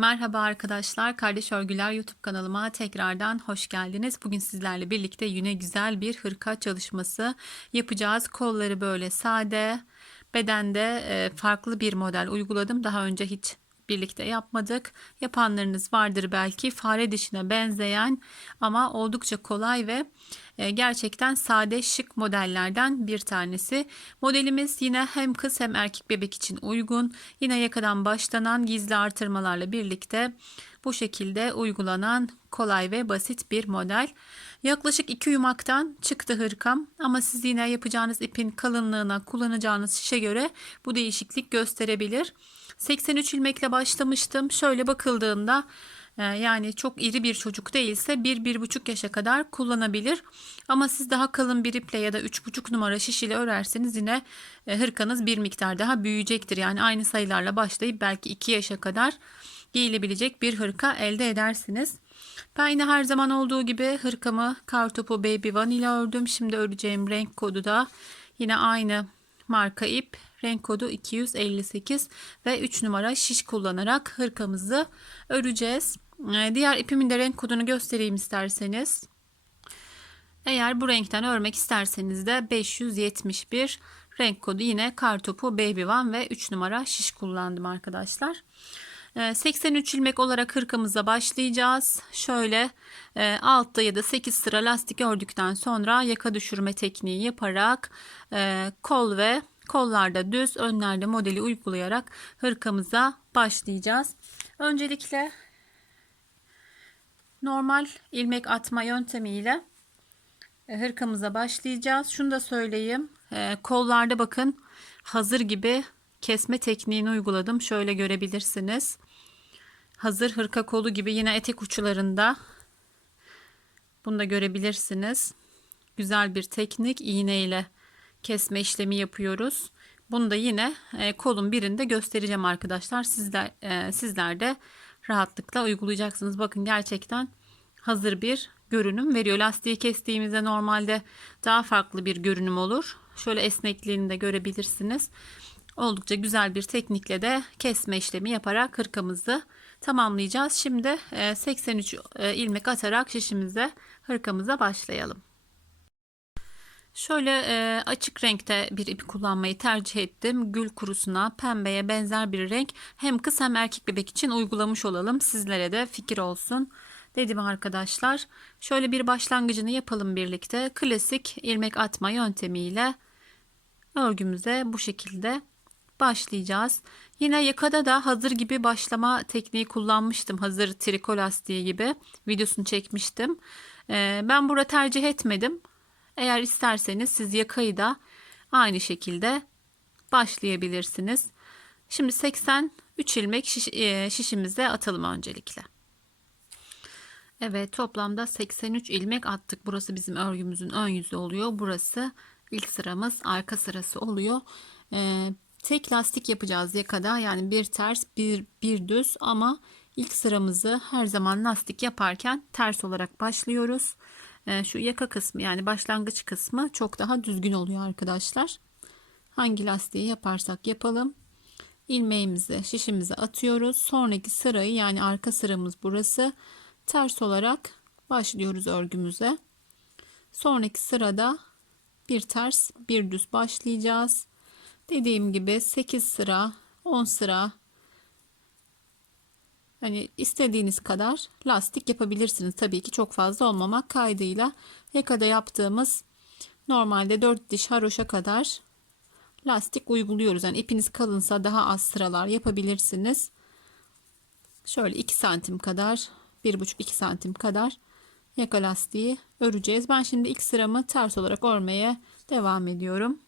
Merhaba arkadaşlar, Kardeş Örgüler YouTube kanalıma tekrardan hoş geldiniz. Bugün sizlerle birlikte yine güzel bir hırka çalışması yapacağız. Kolları böyle sade, bedende farklı bir model uyguladım. Daha önce hiç birlikte yapmadık. Yapanlarınız vardır belki. Fare dişine benzeyen ama oldukça kolay ve gerçekten sade, şık modellerden bir tanesi. Modelimiz yine hem kız hem erkek bebek için uygun. Yine yakadan başlanan gizli artırmalarla birlikte bu şekilde uygulanan kolay ve basit bir model. Yaklaşık 2 yumaktan çıktı hırkam ama siz yine yapacağınız ipin kalınlığına, kullanacağınız şişe göre bu değişiklik gösterebilir. 83 ilmekle başlamıştım. Şöyle bakıldığında yani çok iri bir çocuk değilse 1-1,5 yaşa kadar kullanabilir. Ama siz daha kalın bir iple ya da 3,5 numara şiş ile örerseniz yine hırkanız bir miktar daha büyüyecektir. Yani aynı sayılarla başlayıp belki 2 yaşa kadar giyilebilecek bir hırka elde edersiniz. Ben yine her zaman olduğu gibi hırkamı Kartopu Baby One ile ördüm. Şimdi öreceğim renk kodu da yine aynı marka ip. Renk kodu 258 ve 3 numara şiş kullanarak hırkamızı öreceğiz. Diğer ipimin de renk kodunu göstereyim isterseniz. Eğer bu renkten örmek isterseniz de 571 renk kodu, yine Kartopu Baby One ve 3 numara şiş kullandım arkadaşlar. 83 ilmek olarak hırkamıza başlayacağız. Şöyle altta ya da 8 sıra lastik ördükten sonra yaka düşürme tekniği yaparak kol ve kollarda düz, önlerde modeli uygulayarak hırkamıza başlayacağız. Öncelikle normal ilmek atma yöntemiyle hırkamıza başlayacağız. Şunu da söyleyeyim. Kollarda bakın hazır gibi kesme tekniğini uyguladım. Şöyle görebilirsiniz. Hazır hırka kolu gibi yine etek uçlarında. Bunu da görebilirsiniz. Güzel bir teknik, iğne ile kesme işlemi yapıyoruz. Bunu da yine kolun birinde göstereceğim arkadaşlar. Sizler de rahatlıkla uygulayacaksınız. Bakın gerçekten hazır bir görünüm veriyor. Lastiği kestiğimizde normalde daha farklı bir görünüm olur. Şöyle esnekliğini de görebilirsiniz. Oldukça güzel bir teknikle de kesme işlemi yaparak hırkamızı tamamlayacağız. Şimdi 83 ilmek atarak şişimize, hırkamıza başlayalım. Şöyle açık renkte bir ip kullanmayı tercih ettim. Gül kurusuna, pembeye benzer bir renk. Hem kız hem erkek bebek için uygulamış olalım. Sizlere de fikir olsun dedim arkadaşlar. Şöyle bir başlangıcını yapalım birlikte. Klasik ilmek atma yöntemiyle örgümüze bu şekilde başlayacağız. Yine yakada da hazır gibi başlama tekniği kullanmıştım. Hazır triko lastiği gibi videosunu çekmiştim. Ben burada tercih etmedim. Eğer isterseniz siz yakayı da aynı şekilde başlayabilirsiniz. Şimdi 83 ilmek şişimize atalım öncelikle. Evet, toplamda 83 ilmek attık. Burası bizim örgümüzün ön yüzü oluyor. Burası ilk sıramız, arka sırası oluyor. Tek lastik yapacağız yakada, yani bir ters bir düz, ama ilk sıramızı her zaman lastik yaparken ters olarak başlıyoruz. Şu yaka kısmı, yani başlangıç kısmı çok daha düzgün oluyor arkadaşlar. Hangi lastiği yaparsak yapalım ilmeğimizi şişimize atıyoruz. Sonraki sırayı, yani arka sıramız burası, ters olarak başlıyoruz örgümüze. Sonraki sırada bir ters bir düz başlayacağız. Dediğim gibi 8 sıra 10 sıra, hani istediğiniz kadar lastik yapabilirsiniz. Tabii ki çok fazla olmamak kaydıyla. Yakada yaptığımız normalde 4 diş haroşa kadar lastik uyguluyoruz. Yani ipiniz kalınsa daha az sıralar yapabilirsiniz. Şöyle 2 santim kadar, 1,5-2 santim kadar yaka lastiği öreceğiz. Ben şimdi ilk sıramı ters olarak örmeye devam ediyorum.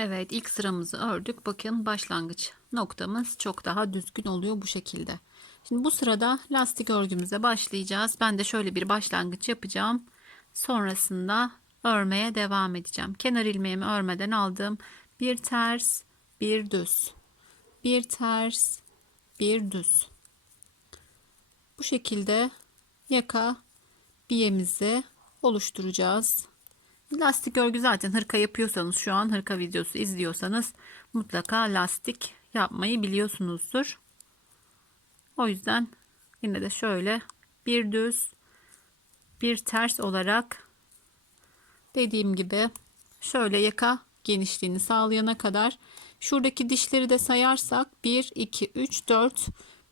Evet, ilk sıramızı ördük. Bakın başlangıç noktamız çok daha düzgün oluyor bu şekilde. Şimdi bu sırada lastik örgümüze başlayacağız. Ben de şöyle bir başlangıç yapacağım. Sonrasında örmeye devam edeceğim. Kenar ilmeğimi örmeden aldım. Bir ters, bir düz. Bir ters, bir düz. Bu şekilde yaka biyemizi oluşturacağız. Lastik örgü zaten, hırka yapıyorsanız, şu an hırka videosu izliyorsanız mutlaka lastik yapmayı biliyorsunuzdur. O yüzden yine de şöyle bir düz bir ters olarak dediğim gibi şöyle yaka genişliğini sağlayana kadar şuradaki dişleri de sayarsak 1 2 3 4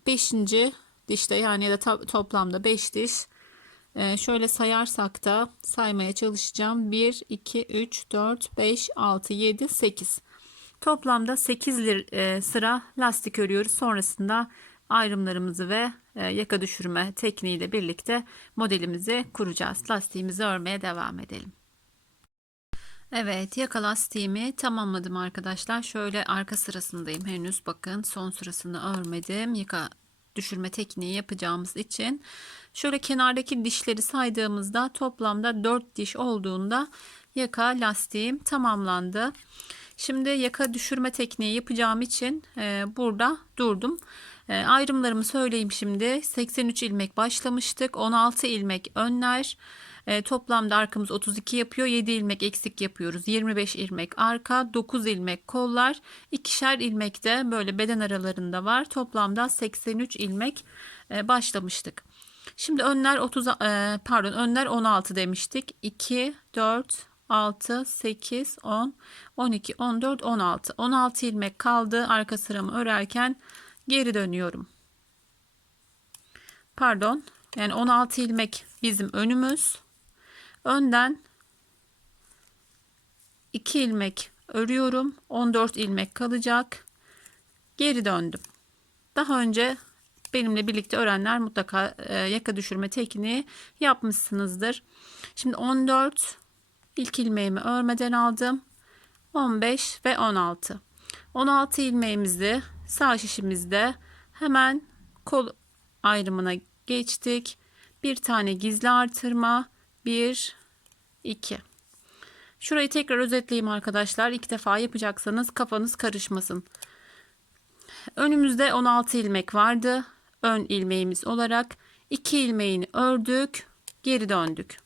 5. dişte yani ya da toplamda 5 diş. Şöyle sayarsak da saymaya çalışacağım. 1 2 3 4 5 6 7 8. Toplamda 8 sıra lastik örüyoruz. Sonrasında ayrımlarımızı ve yaka düşürme tekniğiyle birlikte modelimizi kuracağız. Lastiğimizi örmeye devam edelim. Evet, yaka lastiğimi tamamladım arkadaşlar. Şöyle arka sırasındayım henüz. Bakın son sırasını örmedim. Yaka düşürme tekniği yapacağımız için. Şöyle kenardaki dişleri saydığımızda toplamda 4 diş olduğunda yaka lastiğim tamamlandı. Şimdi yaka düşürme tekniği yapacağım için burada durdum. Ayrımlarımı söyleyeyim şimdi. 83 ilmek başlamıştık. 16 ilmek önler. Toplamda arkamız 32 yapıyor. 7 ilmek eksik yapıyoruz. 25 ilmek arka, 9 ilmek kollar, ikişer ilmek de böyle beden aralarında var. Toplamda 83 ilmek başlamıştık. Şimdi önler 30 önler 16 demiştik. 2 4 6 8 10 12 14 16. 16 ilmek kaldı. Arka sıramı örerken geri dönüyorum. Pardon. Yani 16 ilmek bizim önümüz. Önden 2 ilmek örüyorum. 14 ilmek kalacak. Geri döndüm. Daha önce benimle birlikte öğrenenler mutlaka yaka düşürme tekniği yapmışsınızdır. Şimdi 14 ilk ilmeğimi örmeden aldım. 15 ve 16. 16 ilmeğimizi sağ şişimizde hemen kol ayrımına geçtik. Bir tane gizli artırma. 1 2. Şurayı tekrar özetleyeyim arkadaşlar. 2 defa yapacaksanız kafanız karışmasın. Önümüzde 16 ilmek vardı. Ön ilmeğimiz olarak 2 ilmeğini ördük, geri döndük.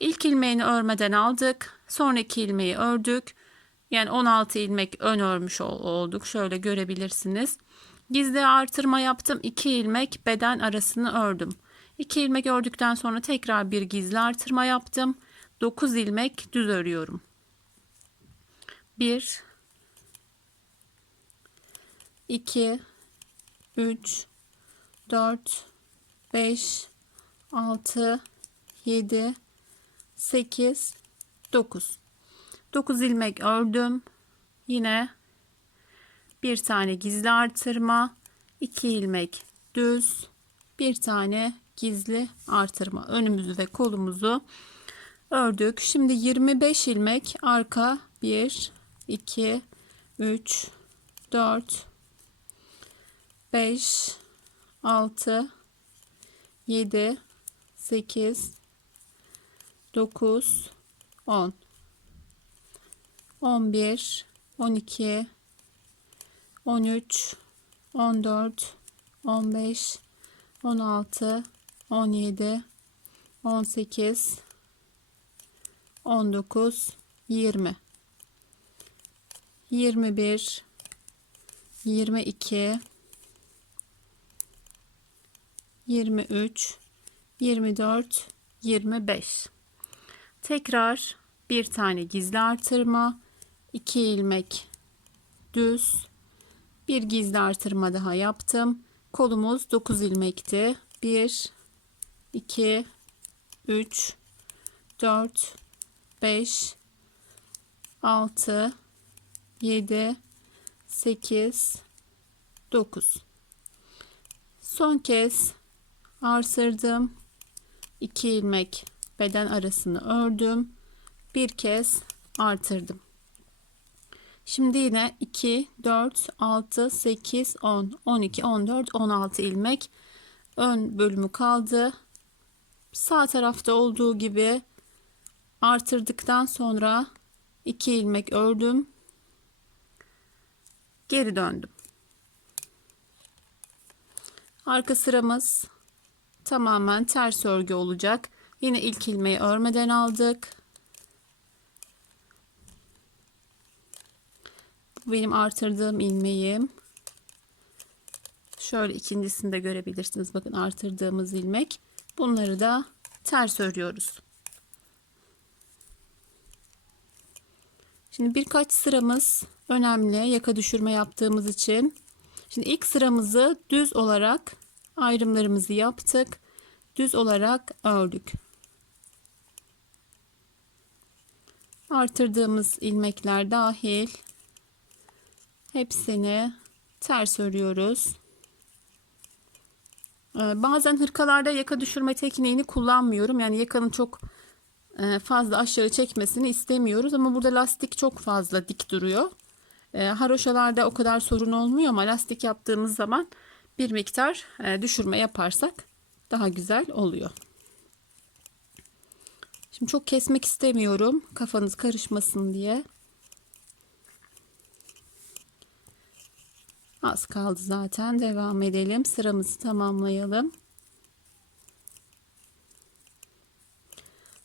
İlk ilmeğini örmeden aldık. Sonraki ilmeği ördük. Yani 16 ilmek ön örmüş olduk. Şöyle görebilirsiniz. Gizli artırma yaptım. 2 ilmek beden arasını ördüm. 2 ilmek ördükten sonra tekrar bir gizli artırma yaptım. 9 ilmek düz örüyorum. 1 2 3 4 5 6 7 8 9. 9 ilmek ördüm. Yine bir tane gizli artırma, 2 ilmek düz, bir tane gizli artırma. Önümüzü ve kolumuzu ördük. Şimdi 25 ilmek arka 1 2 3 4 5 6 7 8 9 10 11 12 13 14 15 16 17 18 19 20 21 22 23 24 25. Tekrar bir tane gizli artırma, 2 ilmek düz, bir gizli artırma daha yaptım. Kolumuz 9 ilmekti. 1 2 3 4 5 6 7 8 9. Son kez artırdım. 2 ilmek beden arasını ördüm. Bir kez artırdım. Şimdi yine 2 4 6 8 10 12 14 16 ilmek ön bölümü kaldı. Sağ tarafta olduğu gibi artırdıktan sonra 2 ilmek ördüm. Geri döndüm. Arka sıramız tamamen ters örgü olacak. Yine ilk ilmeği örmeden aldık. Bu benim artırdığım ilmeğim. Şöyle ikincisini de görebilirsiniz. Bakın artırdığımız ilmek. Bunları da ters örüyoruz. Şimdi birkaç sıramız önemli yaka düşürme yaptığımız için. Şimdi ilk sıramızı düz olarak ayrımlarımızı yaptık. Düz olarak ördük. Artırdığımız ilmekler dahil hepsini ters örüyoruz. Bazen hırkalarda yaka düşürme tekniğini kullanmıyorum. Yani yakanın çok fazla aşağı çekmesini istemiyoruz. Ama burada lastik çok fazla dik duruyor. Haroşalarda o kadar sorun olmuyor ama lastik yaptığımız zaman bir miktar düşürme yaparsak daha güzel oluyor. Şimdi çok kesmek istemiyorum. Kafanız karışmasın diye. Az kaldı zaten. Devam edelim. Sıramızı tamamlayalım.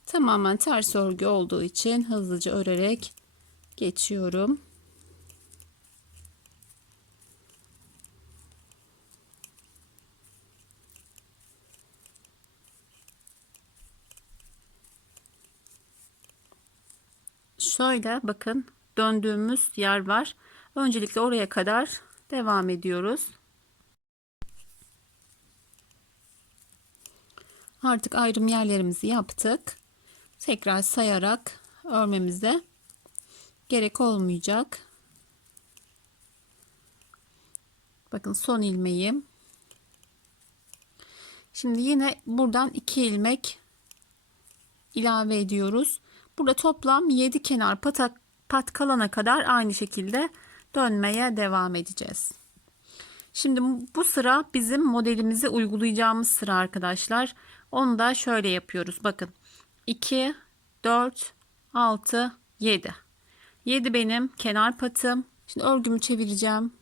Tamamen ters örgü olduğu için hızlıca örerek geçiyorum. Şöyle bakın, döndüğümüz yer var. Öncelikle oraya kadar devam ediyoruz. Artık ayrım yerlerimizi yaptık. Tekrar sayarak örmemize gerek olmayacak. Bakın son ilmeğim. Şimdi yine buradan 2 ilmek ilave ediyoruz. Burada toplam 7 kenar pat kalana kadar aynı şekilde dönmeye devam edeceğiz. Şimdi bu sıra bizim modelimizi uygulayacağımız sıra arkadaşlar. Onu da şöyle yapıyoruz. Bakın 2, 4, 6, 7. 7 benim kenar patım. Şimdi örgümü çevireceğim.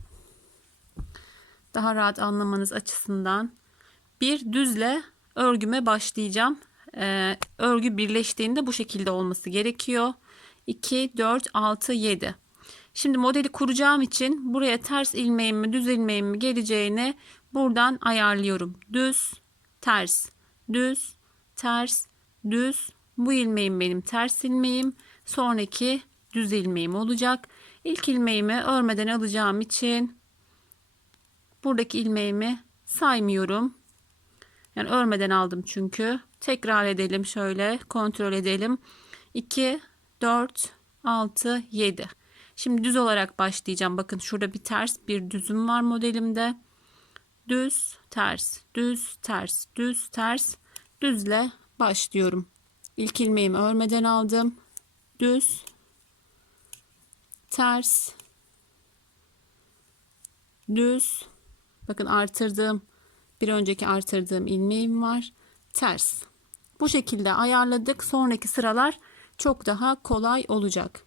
Daha rahat anlamanız açısından. Bir düzle örgüme başlayacağım. Örgü birleştiğinde bu şekilde olması gerekiyor. 2, 4, 6, 7. Şimdi modeli kuracağım için buraya ters ilmeğim mi düz ilmeğim mi geleceğini buradan ayarlıyorum. Düz, ters, düz, ters, düz. Bu ilmeğim benim ters ilmeğim. Sonraki düz ilmeğim olacak. İlk ilmeğimi örmeden alacağım için buradaki ilmeğimi saymıyorum. Yani örmeden aldım çünkü. Tekrar edelim, şöyle kontrol edelim. 2, 4, 6, 7. Şimdi düz olarak başlayacağım. Bakın şurada bir ters bir düzüm var modelimde. Düz, ters, düz, ters, düz, ters. Düzle başlıyorum. İlk ilmeğimi örmeden aldım. Düz, ters, düz. Bakın artırdığım, bir önceki artırdığım ilmeğim var. Ters. Bu şekilde ayarladık. Sonraki sıralar çok daha kolay olacak.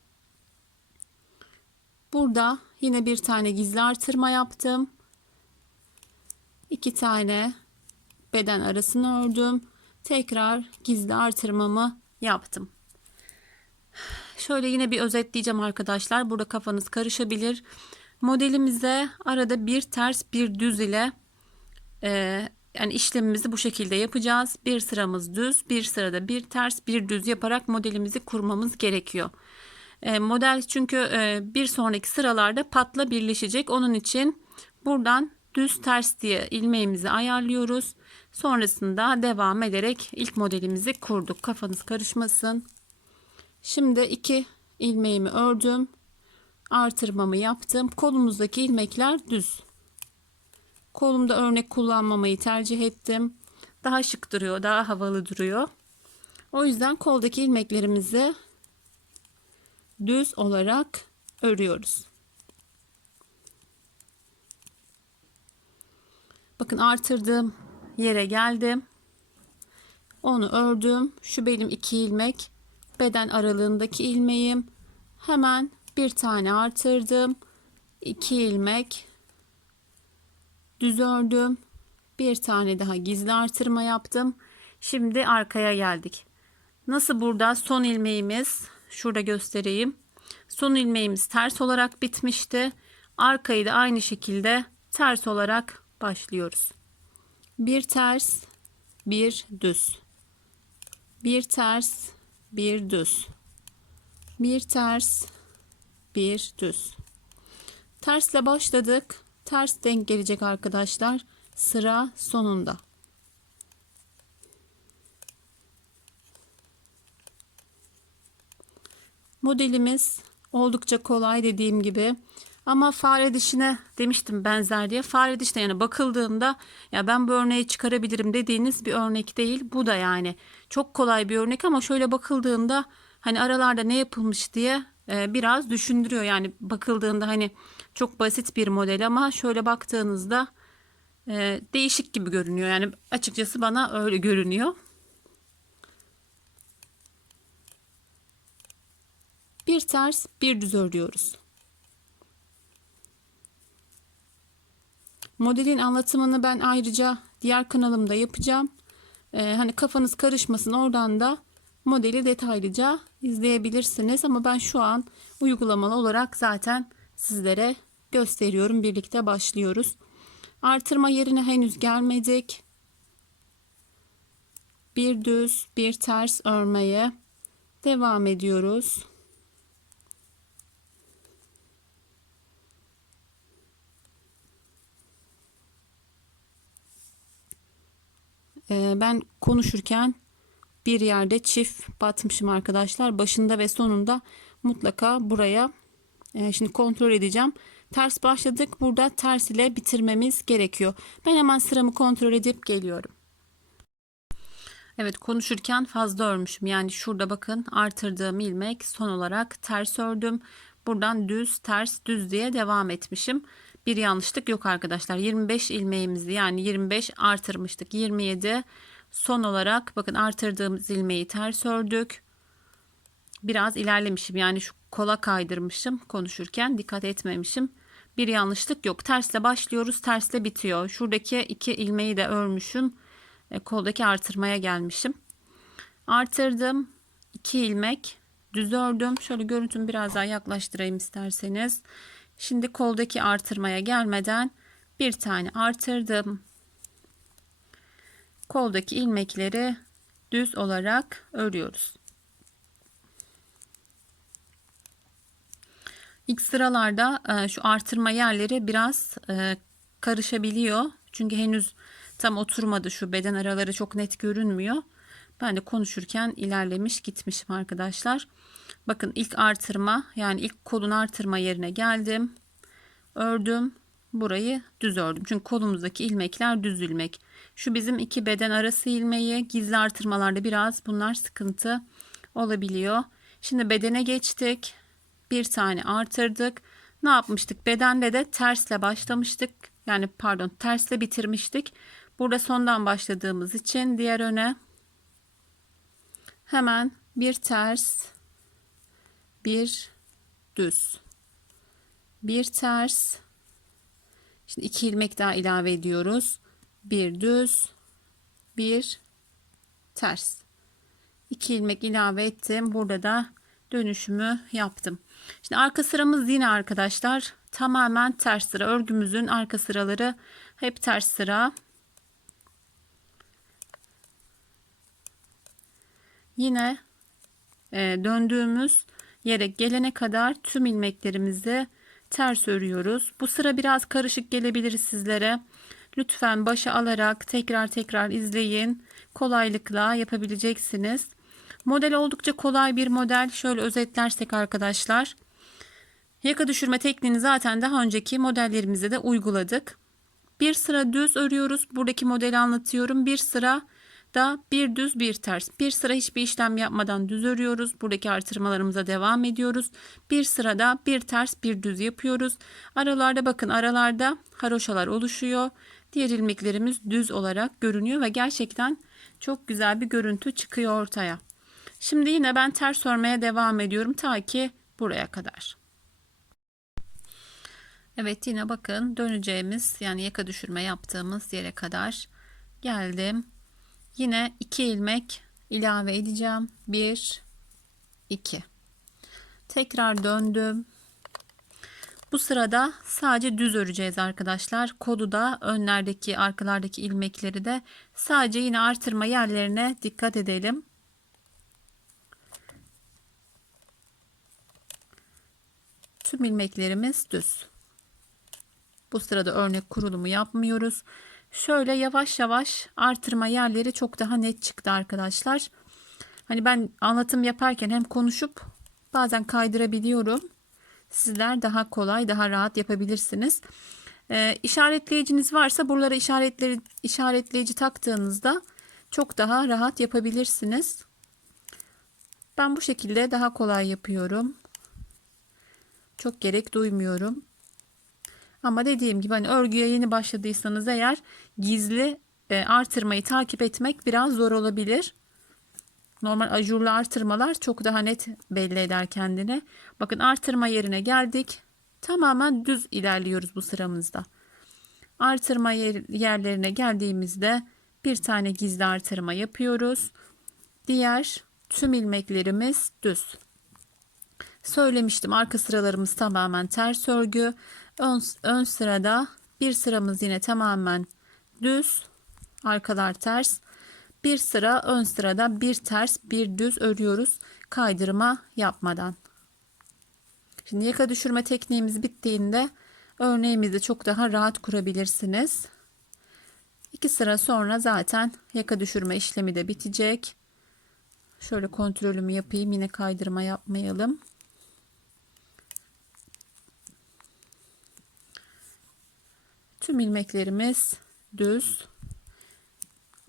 Burada yine bir tane gizli artırma yaptım. 2 tane beden arasını ördüm. Tekrar gizli artırmamı yaptım. Şöyle yine bir özetleyeceğim arkadaşlar. Burada kafanız karışabilir. Modelimize arada bir ters bir düz ile yani işlemimizi bu şekilde yapacağız. Bir sıramız düz, bir sırada bir ters, bir düz yaparak modelimizi kurmamız gerekiyor. Model çünkü bir sonraki sıralarda patla birleşecek. Onun için buradan düz ters diye ilmeğimizi ayarlıyoruz. Sonrasında devam ederek ilk modelimizi kurduk. Kafanız karışmasın. Şimdi 2 ilmeğimi ördüm. Artırmamı yaptım. Kolumuzdaki ilmekler düz. Kolumda örnek kullanmamayı tercih ettim. Daha şık duruyor, daha havalı duruyor. O yüzden koldaki ilmeklerimizi düz olarak örüyoruz. Bakın artırdığım yere geldim. Onu ördüm. Şu benim 2 ilmek. Beden aralığındaki ilmeğim. Hemen bir tane artırdım. 2 ilmek. Düz ördüm. Bir tane daha gizli artırma yaptım. Şimdi arkaya geldik. Nasıl burada son ilmeğimiz, şurada göstereyim. Son ilmeğimiz ters olarak bitmişti. Arkayı da aynı şekilde ters olarak başlıyoruz. Bir ters, bir düz. Bir ters, bir düz. Bir ters, bir düz. Tersle başladık. Ters denk gelecek arkadaşlar. Sıra sonunda. Modelimiz oldukça kolay dediğim gibi. Ama fare dişine demiştim benzer diye. Fare dişine yani bakıldığında ya ben bu örneği çıkarabilirim dediğiniz bir örnek değil. Bu da yani çok kolay bir örnek ama şöyle bakıldığında hani aralarda ne yapılmış diye biraz düşündürüyor. Yani bakıldığında hani çok basit bir model ama şöyle baktığınızda değişik gibi görünüyor. Yani açıkçası bana öyle görünüyor. Bir ters, bir düz örüyoruz. Modelin anlatımını ben ayrıca diğer kanalımda yapacağım. Hani kafanız karışmasın, oradan da modeli detaylıca izleyebilirsiniz. Ama ben şu an uygulamalı olarak zaten sizlere gösteriyorum. Birlikte başlıyoruz. Artırma yerine henüz gelmedik. Bir düz, bir ters örmeye devam ediyoruz. Ben konuşurken bir yerde çift batmışım arkadaşlar. Başında ve sonunda mutlaka buraya şimdi kontrol edeceğim. Ters başladık. Burada ters ile bitirmemiz gerekiyor. Ben hemen sıramı kontrol edip geliyorum. Evet, konuşurken fazla örmüşüm. Yani şurada bakın, artırdığım ilmek son olarak ters ördüm. Buradan düz ters düz diye devam etmişim. Bir yanlışlık yok arkadaşlar. 25 ilmeğimizi yani 25 artırmıştık. 27 son olarak bakın artırdığımız ilmeği ters ördük. Biraz ilerlemişim. Yani şu kola kaydırmışım konuşurken, dikkat etmemişim. Bir yanlışlık yok. Tersle başlıyoruz, tersle bitiyor. Şuradaki 2 ilmeği de örmüşüm. Koldaki artırmaya gelmişim. Artırdım. 2 ilmek düz ördüm. Şöyle görüntümü biraz daha yaklaştırayım isterseniz. Şimdi koldaki artırmaya gelmeden bir tane artırdım. Koldaki ilmekleri düz olarak örüyoruz. İlk sıralarda şu artırma yerleri biraz karışabiliyor. Çünkü henüz tam oturmadı, şu beden araları çok net görünmüyor. Ben de konuşurken ilerlemiş gitmişim arkadaşlar. Bakın ilk artırma yani ilk kolun artırma yerine geldim. Ördüm. Burayı düz ördüm. Çünkü kolumuzdaki ilmekler düz ilmek. Şu bizim iki beden arası ilmeği. Gizli artırmalarda biraz bunlar sıkıntı olabiliyor. Şimdi bedene geçtik. Bir tane artırdık. Ne yapmıştık? Bedende de tersle başlamıştık. Yani pardon, tersle bitirmiştik. Burada sondan başladığımız için diğer öne hemen bir ters, bir düz, bir ters. Şimdi 2 ilmek daha ilave ediyoruz. Bir düz, bir ters. 2 ilmek ilave ettim. Burada da dönüşümü yaptım. Şimdi arka sıramız yine arkadaşlar tamamen ters sıra. Örgümüzün arka sıraları hep ters sıra. Yine döndüğümüz yere gelene kadar tüm ilmeklerimizi ters örüyoruz. Bu sıra biraz karışık gelebilir sizlere. Lütfen başa alarak tekrar izleyin. Kolaylıkla yapabileceksiniz. Model oldukça kolay bir model. Şöyle özetlersek arkadaşlar. Yaka düşürme tekniğini zaten daha önceki modellerimizde de uyguladık. Bir sıra düz örüyoruz. Buradaki modeli anlatıyorum. Bir sıra da bir düz bir ters. Bir sıra hiçbir işlem yapmadan düz örüyoruz. Buradaki artırmalarımıza devam ediyoruz. Bir sırada bir ters bir düz yapıyoruz. Aralarda bakın, aralarda haroşalar oluşuyor. Diğer ilmeklerimiz düz olarak görünüyor ve gerçekten çok güzel bir görüntü çıkıyor ortaya. Şimdi yine ben ters örmeye devam ediyorum ta ki buraya kadar. Evet, yine bakın döneceğimiz yani yaka düşürme yaptığımız yere kadar geldim. Yine 2 ilmek ilave edeceğim. 1 2. Tekrar döndüm. Bu sırada sadece düz öreceğiz arkadaşlar. Kodu da önlerdeki, arkalardaki ilmekleri de sadece yine artırma yerlerine dikkat edelim. Tüm ilmeklerimiz düz. Bu sırada örnek kurulumu yapmıyoruz. Şöyle yavaş yavaş artırma yerleri çok daha net çıktı arkadaşlar. Hani ben anlatım yaparken hem konuşup bazen kaydırabiliyorum. Sizler daha kolay, daha rahat yapabilirsiniz. İşaretleyiciniz varsa buralara işaretleyici taktığınızda çok daha rahat yapabilirsiniz. Ben bu şekilde daha kolay yapıyorum. Çok gerek duymuyorum. Ama dediğim gibi hani örgüye yeni başladıysanız eğer gizli artırmayı takip etmek biraz zor olabilir. Normal ajurlu artırmalar çok daha net belli eder kendini. Bakın artırma yerine geldik. Tamamen düz ilerliyoruz bu sıramızda. Artırma yerlerine geldiğimizde bir tane gizli artırma yapıyoruz. Diğer tüm ilmeklerimiz düz. Söylemiştim, arka sıralarımız tamamen ters örgü. Ön sırada bir sıramız yine tamamen düz. Arkalar ters. Bir sıra ön sırada bir ters bir düz örüyoruz kaydırma yapmadan. Şimdi yaka düşürme tekniğimiz bittiğinde örneğimizi çok daha rahat kurabilirsiniz. 2 sıra sonra zaten yaka düşürme işlemi de bitecek. Şöyle kontrolümü yapayım, yine kaydırma yapmayalım. Tüm ilmeklerimiz düz.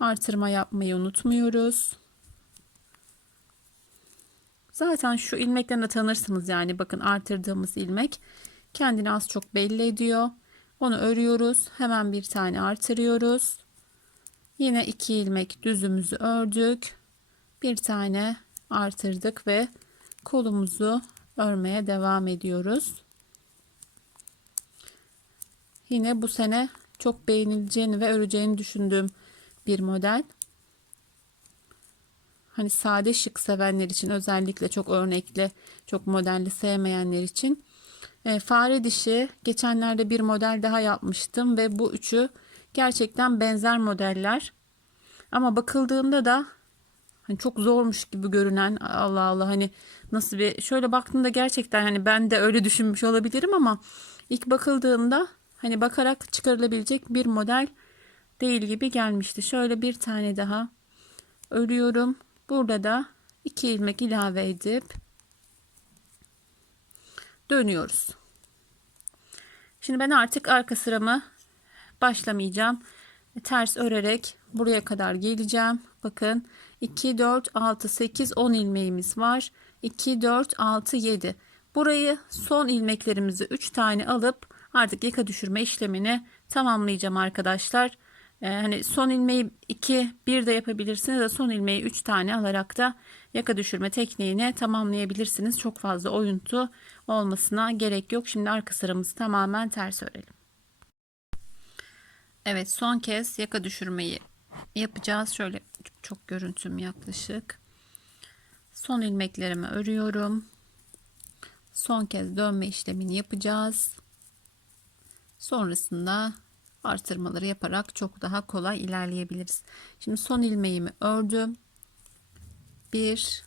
Artırma yapmayı unutmuyoruz. Zaten şu ilmekten de tanırsınız, yani bakın artırdığımız ilmek kendini az çok belli ediyor. Onu örüyoruz. Hemen bir tane artırıyoruz. Yine 2 ilmek düzümüzü ördük. Bir tane artırdık ve kolumuzu örmeye devam ediyoruz. Yine bu sene çok beğenileceğini ve öreceğini düşündüğüm bir model. Hani sade şık sevenler için, özellikle çok örnekli, çok modelli sevmeyenler için. Fare dişi geçenlerde bir model daha yapmıştım ve bu üçü gerçekten benzer modeller. Ama bakıldığında da hani çok zormuş gibi görünen, Allah Allah, hani nasıl bir, şöyle baktığımda gerçekten hani ben de öyle düşünmüş olabilirim ama ilk bakıldığında hani bakarak çıkarılabilecek bir model değil gibi gelmişti. Şöyle bir tane daha örüyorum. Burada da 2 ilmek ilave edip dönüyoruz. Şimdi ben artık arka sıramı başlamayacağım. Ters örerek buraya kadar geleceğim. Bakın 2 4 6 8 10 ilmeğimiz var. 2 4 6 7. Burayı son ilmeklerimizi 3 tane alıp artık yaka düşürme işlemini tamamlayacağım arkadaşlar. Hani son ilmeği 2 1 de yapabilirsiniz de son ilmeği 3 tane alarak da yaka düşürme tekniğini tamamlayabilirsiniz. Çok fazla oyuntu olmasına gerek yok. Şimdi arka sıramızı tamamen ters örelim. Evet, son kez yaka düşürmeyi yapacağız. Şöyle çok görüntüm yaklaşık. Son ilmeklerimi örüyorum. Son kez dönme işlemini yapacağız. Sonrasında artırmaları yaparak çok daha kolay ilerleyebiliriz. Şimdi son ilmeğimi ördüm. 1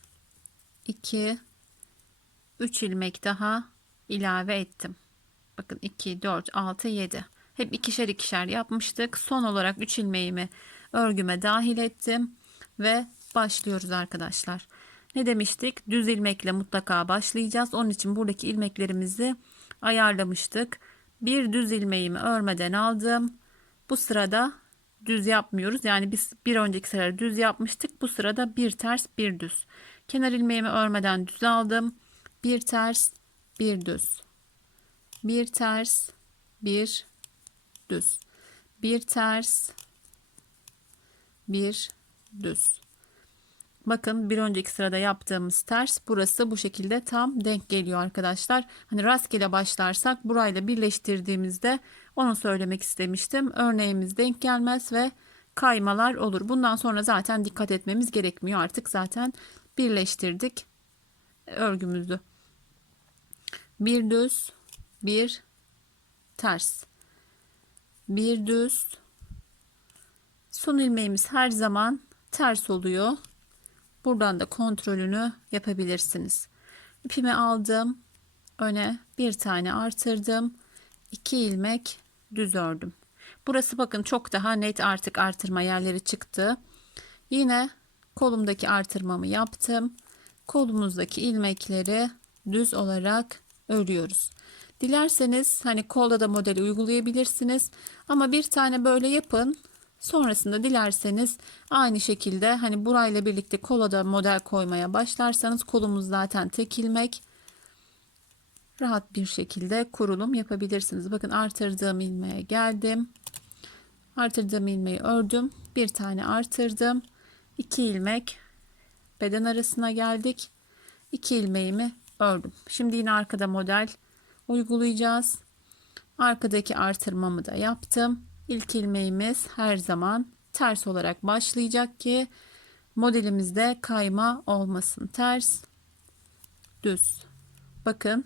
2 3 ilmek daha ilave ettim. Bakın 2 4 6 7. Hep ikişer ikişer yapmıştık. Son olarak 3 ilmeğimi örgüme dahil ettim ve başlıyoruz arkadaşlar. Ne demiştik? Düz ilmekle mutlaka başlayacağız. Onun için buradaki ilmeklerimizi ayarlamıştık. Bir düz ilmeğimi örmeden aldım. Bu sırada düz yapmıyoruz. Yani biz bir önceki sırada düz yapmıştık. Bu sırada bir ters bir düz. Kenar ilmeğimi örmeden düz aldım. Bir ters bir düz. Bir ters bir düz, bir ters bir düz. Bakın bir önceki sırada yaptığımız ters, burası bu şekilde tam denk geliyor arkadaşlar. Hani rastgele başlarsak burayla birleştirdiğimizde, onu söylemek istemiştim, örneğimiz denk gelmez ve kaymalar olur. Bundan sonra zaten dikkat etmemiz gerekmiyor, artık zaten birleştirdik örgümüzü. Bir düz bir ters, bir düz. Son ilmeğimiz her zaman ters oluyor. Buradan da kontrolünü yapabilirsiniz. İpimi aldım. Öne bir tane artırdım. 2 ilmek düz ördüm. Burası bakın çok daha net, artık artırma yerleri çıktı. Yine kolumdaki artırmamı yaptım. Kolumuzdaki ilmekleri düz olarak örüyoruz. Dilerseniz hani kolda da modeli uygulayabilirsiniz. Ama bir tane böyle yapın. Sonrasında dilerseniz aynı şekilde hani burayla birlikte kola da model koymaya başlarsanız, kolumuz zaten tek ilmek, rahat bir şekilde kurulum yapabilirsiniz. Bakın artırdığım ilmeğe geldim. Artırdığım ilmeği ördüm. Bir tane artırdım. 2 ilmek beden arasına geldik. 2 ilmeğimi ördüm. Şimdi yine arkada model uygulayacağız. Arkadaki artırmamı da yaptım. İlk ilmeğimiz her zaman ters olarak başlayacak ki modelimizde kayma olmasın. Ters, düz. Bakın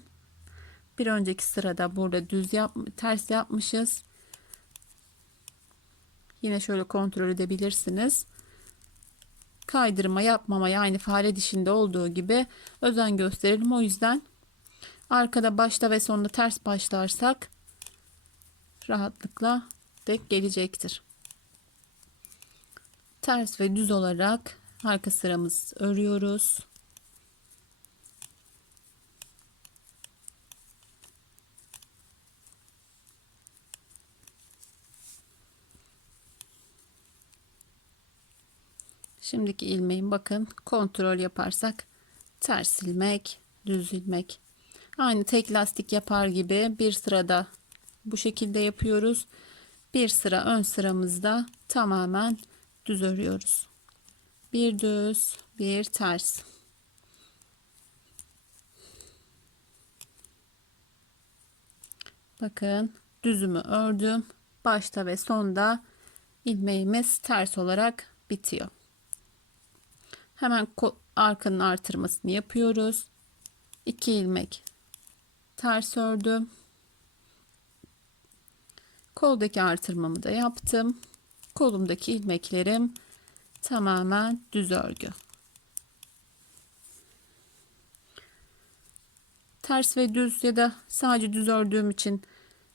bir önceki sırada burada ters yapmışız. Yine şöyle kontrol edebilirsiniz. Kaydırma yapmamaya, aynı fare dişinde olduğu gibi özen gösterelim. O yüzden arkada başta ve sonunda ters başlarsak rahatlıkla denk gelecektir. Ters ve düz olarak arka sıramız örüyoruz. Şimdiki ilmeğin bakın kontrol yaparsak ters ilmek, düz ilmek. Aynı tek lastik yapar gibi bir sırada bu şekilde yapıyoruz. Bir sıra ön sıramızda tamamen düz örüyoruz. Bir düz, bir ters. Bakın düzümü ördüm. Başta ve sonda ilmeğimiz ters olarak bitiyor. Hemen arkanın artırmasını yapıyoruz. 2 ilmek ters ördüm. Koldaki artırmamı da yaptım. Kolumdaki ilmeklerim tamamen düz örgü. Ters ve düz ya da sadece düz ördüğüm için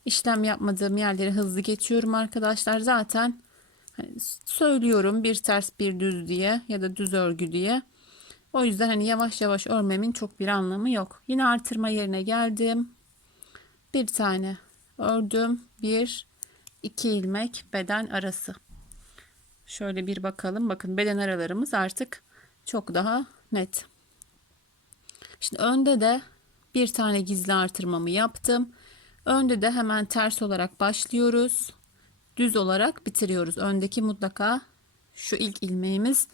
işlem yapmadığım yerleri hızlı geçiyorum arkadaşlar. Zaten hani söylüyorum bir ters bir düz diye ya da düz örgü diye. O yüzden hani yavaş yavaş örmemin çok bir anlamı yok. Yine artırma yerine geldim. Bir tane ördüm. 2 ilmek beden arası. Şöyle bir bakalım. Bakın beden aralarımız artık çok daha net. Şimdi önde de bir tane gizli artırmamı yaptım. Önde de hemen ters olarak başlıyoruz. Düz olarak bitiriyoruz. Öndeki mutlaka şu ilk ilmeğimiz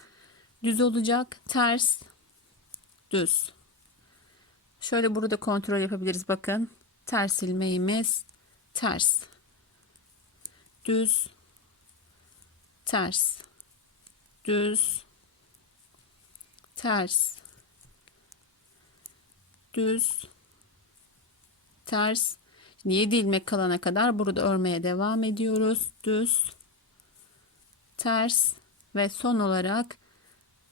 düz olacak. Ters, düz. Şöyle burada kontrol yapabiliriz. Bakın ters ilmeğimiz ters, düz, ters, düz, ters, düz, ters. Şimdi 7 ilmek kalana kadar burada örmeye devam ediyoruz. Düz, ters ve son olarak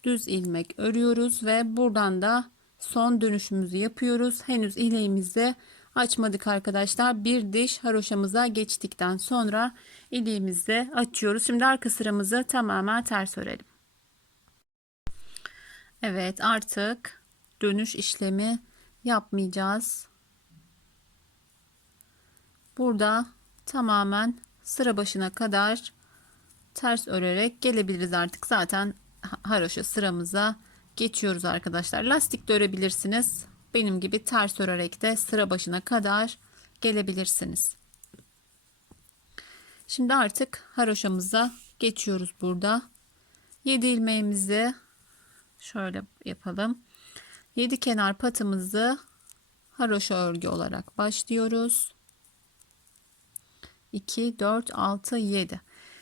düz ilmek örüyoruz ve buradan da son dönüşümüzü yapıyoruz. Henüz ileğimizi açmadık arkadaşlar. Bir diş haroşamıza geçtikten sonra iliğimizi açıyoruz. Şimdi arka sıramızı tamamen ters örelim. Evet, artık dönüş işlemi yapmayacağız. Burada tamamen sıra başına kadar ters örerek gelebiliriz artık. Zaten haroşa sıramıza geçiyoruz arkadaşlar. Lastik de örebilirsiniz. Benim gibi ters örerek de sıra başına kadar gelebilirsiniz. Şimdi artık haroşamıza geçiyoruz burada. 7 ilmeğimizi şöyle yapalım. 7 kenar patımızı haroşa örgü olarak başlıyoruz. 2, 4, 6, 7.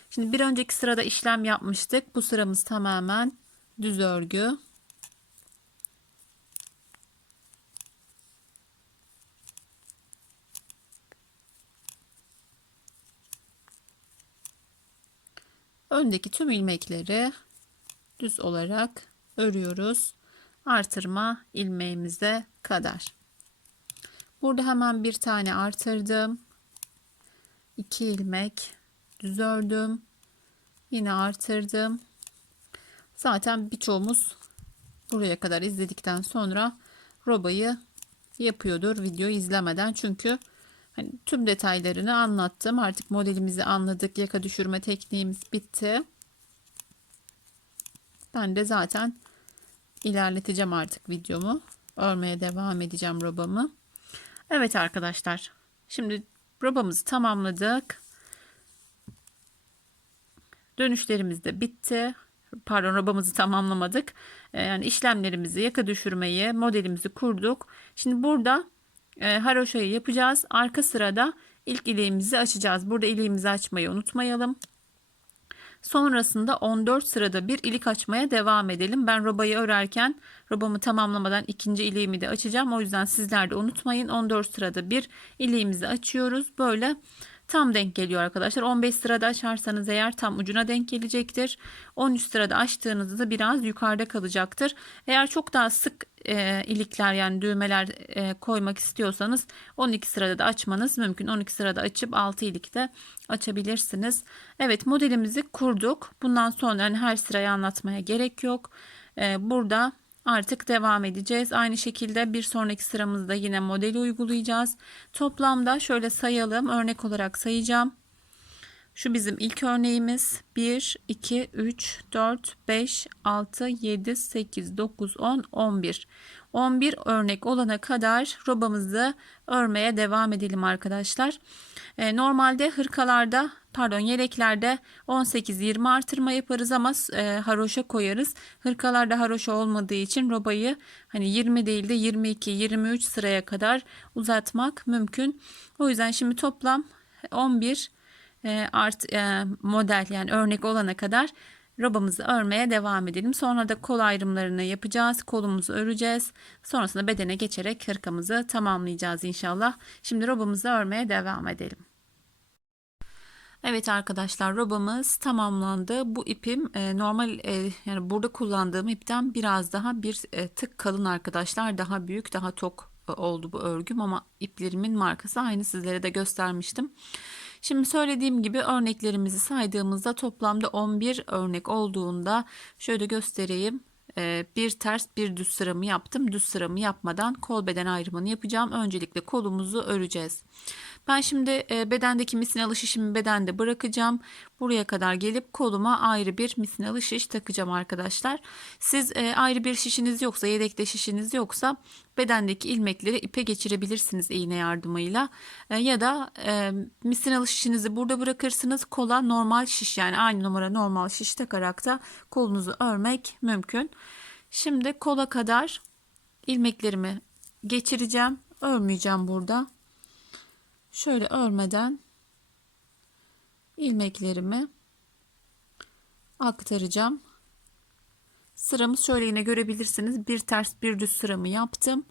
Şimdi bir önceki sırada işlem yapmıştık. Bu sıramız tamamen düz örgü. öndeki tüm ilmekleri düz olarak örüyoruz. Artırma ilmeğimize kadar. Burada hemen bir tane artırdım. 2 ilmek düz ördüm. Yine artırdım. Zaten birçoğumuz buraya kadar izledikten sonra robayı yapıyordur video izlemeden. Çünkü hani tüm detaylarını anlattım. Artık modelimizi anladık. Yaka düşürme tekniğimiz bitti. Ben de zaten ilerleteceğim artık videomu. Örmeye devam edeceğim robamı. Evet arkadaşlar. Şimdi robamızı tamamladık. Dönüşlerimiz de bitti. Pardon, robamızı tamamlamadık. Yani işlemlerimizi, yaka düşürmeyi, modelimizi kurduk. Şimdi burada haroşayı yapacağız. Arka sırada ilk iliğimizi açacağız. Burada iliğimizi açmayı unutmayalım. Sonrasında 14 sırada bir ilik açmaya devam edelim. Ben robayı örerken robamı tamamlamadan ikinci iliğimi de açacağım. O yüzden sizler de unutmayın. 14 sırada bir iliğimizi açıyoruz. Böyle tam denk geliyor arkadaşlar. 15 sırada açarsanız eğer tam ucuna denk gelecektir. 13 sırada açtığınızda da biraz yukarıda kalacaktır. Eğer çok daha sık ilikler yani düğmeler koymak istiyorsanız 12 sırada da açmanız mümkün. 12 sırada açıp 6 ilikte açabilirsiniz. Evet, modelimizi kurduk. Bundan sonra hani her sırayı anlatmaya gerek yok. Burada artık devam edeceğiz. Aynı şekilde bir sonraki sıramızda yine modeli uygulayacağız. Toplamda şöyle sayalım. Örnek olarak sayacağım. Şu bizim ilk örneğimiz. 1, 2, 3, 4, 5, 6, 7, 8, 9, 10, 11. 11 örnek olana kadar robamızı örmeye devam edelim arkadaşlar. Normalde hırkalarda pardon yeleklerde 18-20 artırma yaparız ama haroşa koyarız. Hırkalarda haroşa olmadığı için robayı hani 20 değil de 22-23 sıraya kadar uzatmak mümkün. O yüzden şimdi toplam 11 model yani örnek olana kadar robamızı örmeye devam edelim. Sonra da kol ayrımlarını yapacağız. Kolumuzu öreceğiz. Sonrasında bedene geçerek hırkamızı tamamlayacağız inşallah. Şimdi robamızı örmeye devam edelim. Evet arkadaşlar, robamız tamamlandı. Bu ipim normal yani burada kullandığım ipten biraz daha bir tık kalın arkadaşlar. Daha büyük, daha tok oldu bu örgüm ama iplerimin markası aynı, sizlere de göstermiştim. Şimdi söylediğim gibi örneklerimizi saydığımızda toplamda 11 örnek olduğunda şöyle göstereyim. Bir ters bir düz sıramı yaptım. Düz sıramı yapmadan kol beden ayrımını yapacağım. Öncelikle kolumuzu öreceğiz. Ben şimdi bedendeki misinalı şişimi bedende bırakacağım. Buraya kadar gelip koluma ayrı bir misinalı şiş takacağım arkadaşlar. Siz ayrı bir şişiniz yoksa, yedekte şişiniz yoksa bedendeki ilmekleri ipe geçirebilirsiniz iğne yardımıyla. Ya da misinalı şişinizi burada bırakırsınız. Kola normal şiş yani aynı numara normal şiş takarak da kolunuzu örmek mümkün. Şimdi kola kadar ilmeklerimi geçireceğim. Örmeyeceğim burada. Şöyle örmeden ilmeklerimi aktaracağım. Sıramız şöyle yine görebilirsiniz. Bir ters bir düz sıramı yaptım.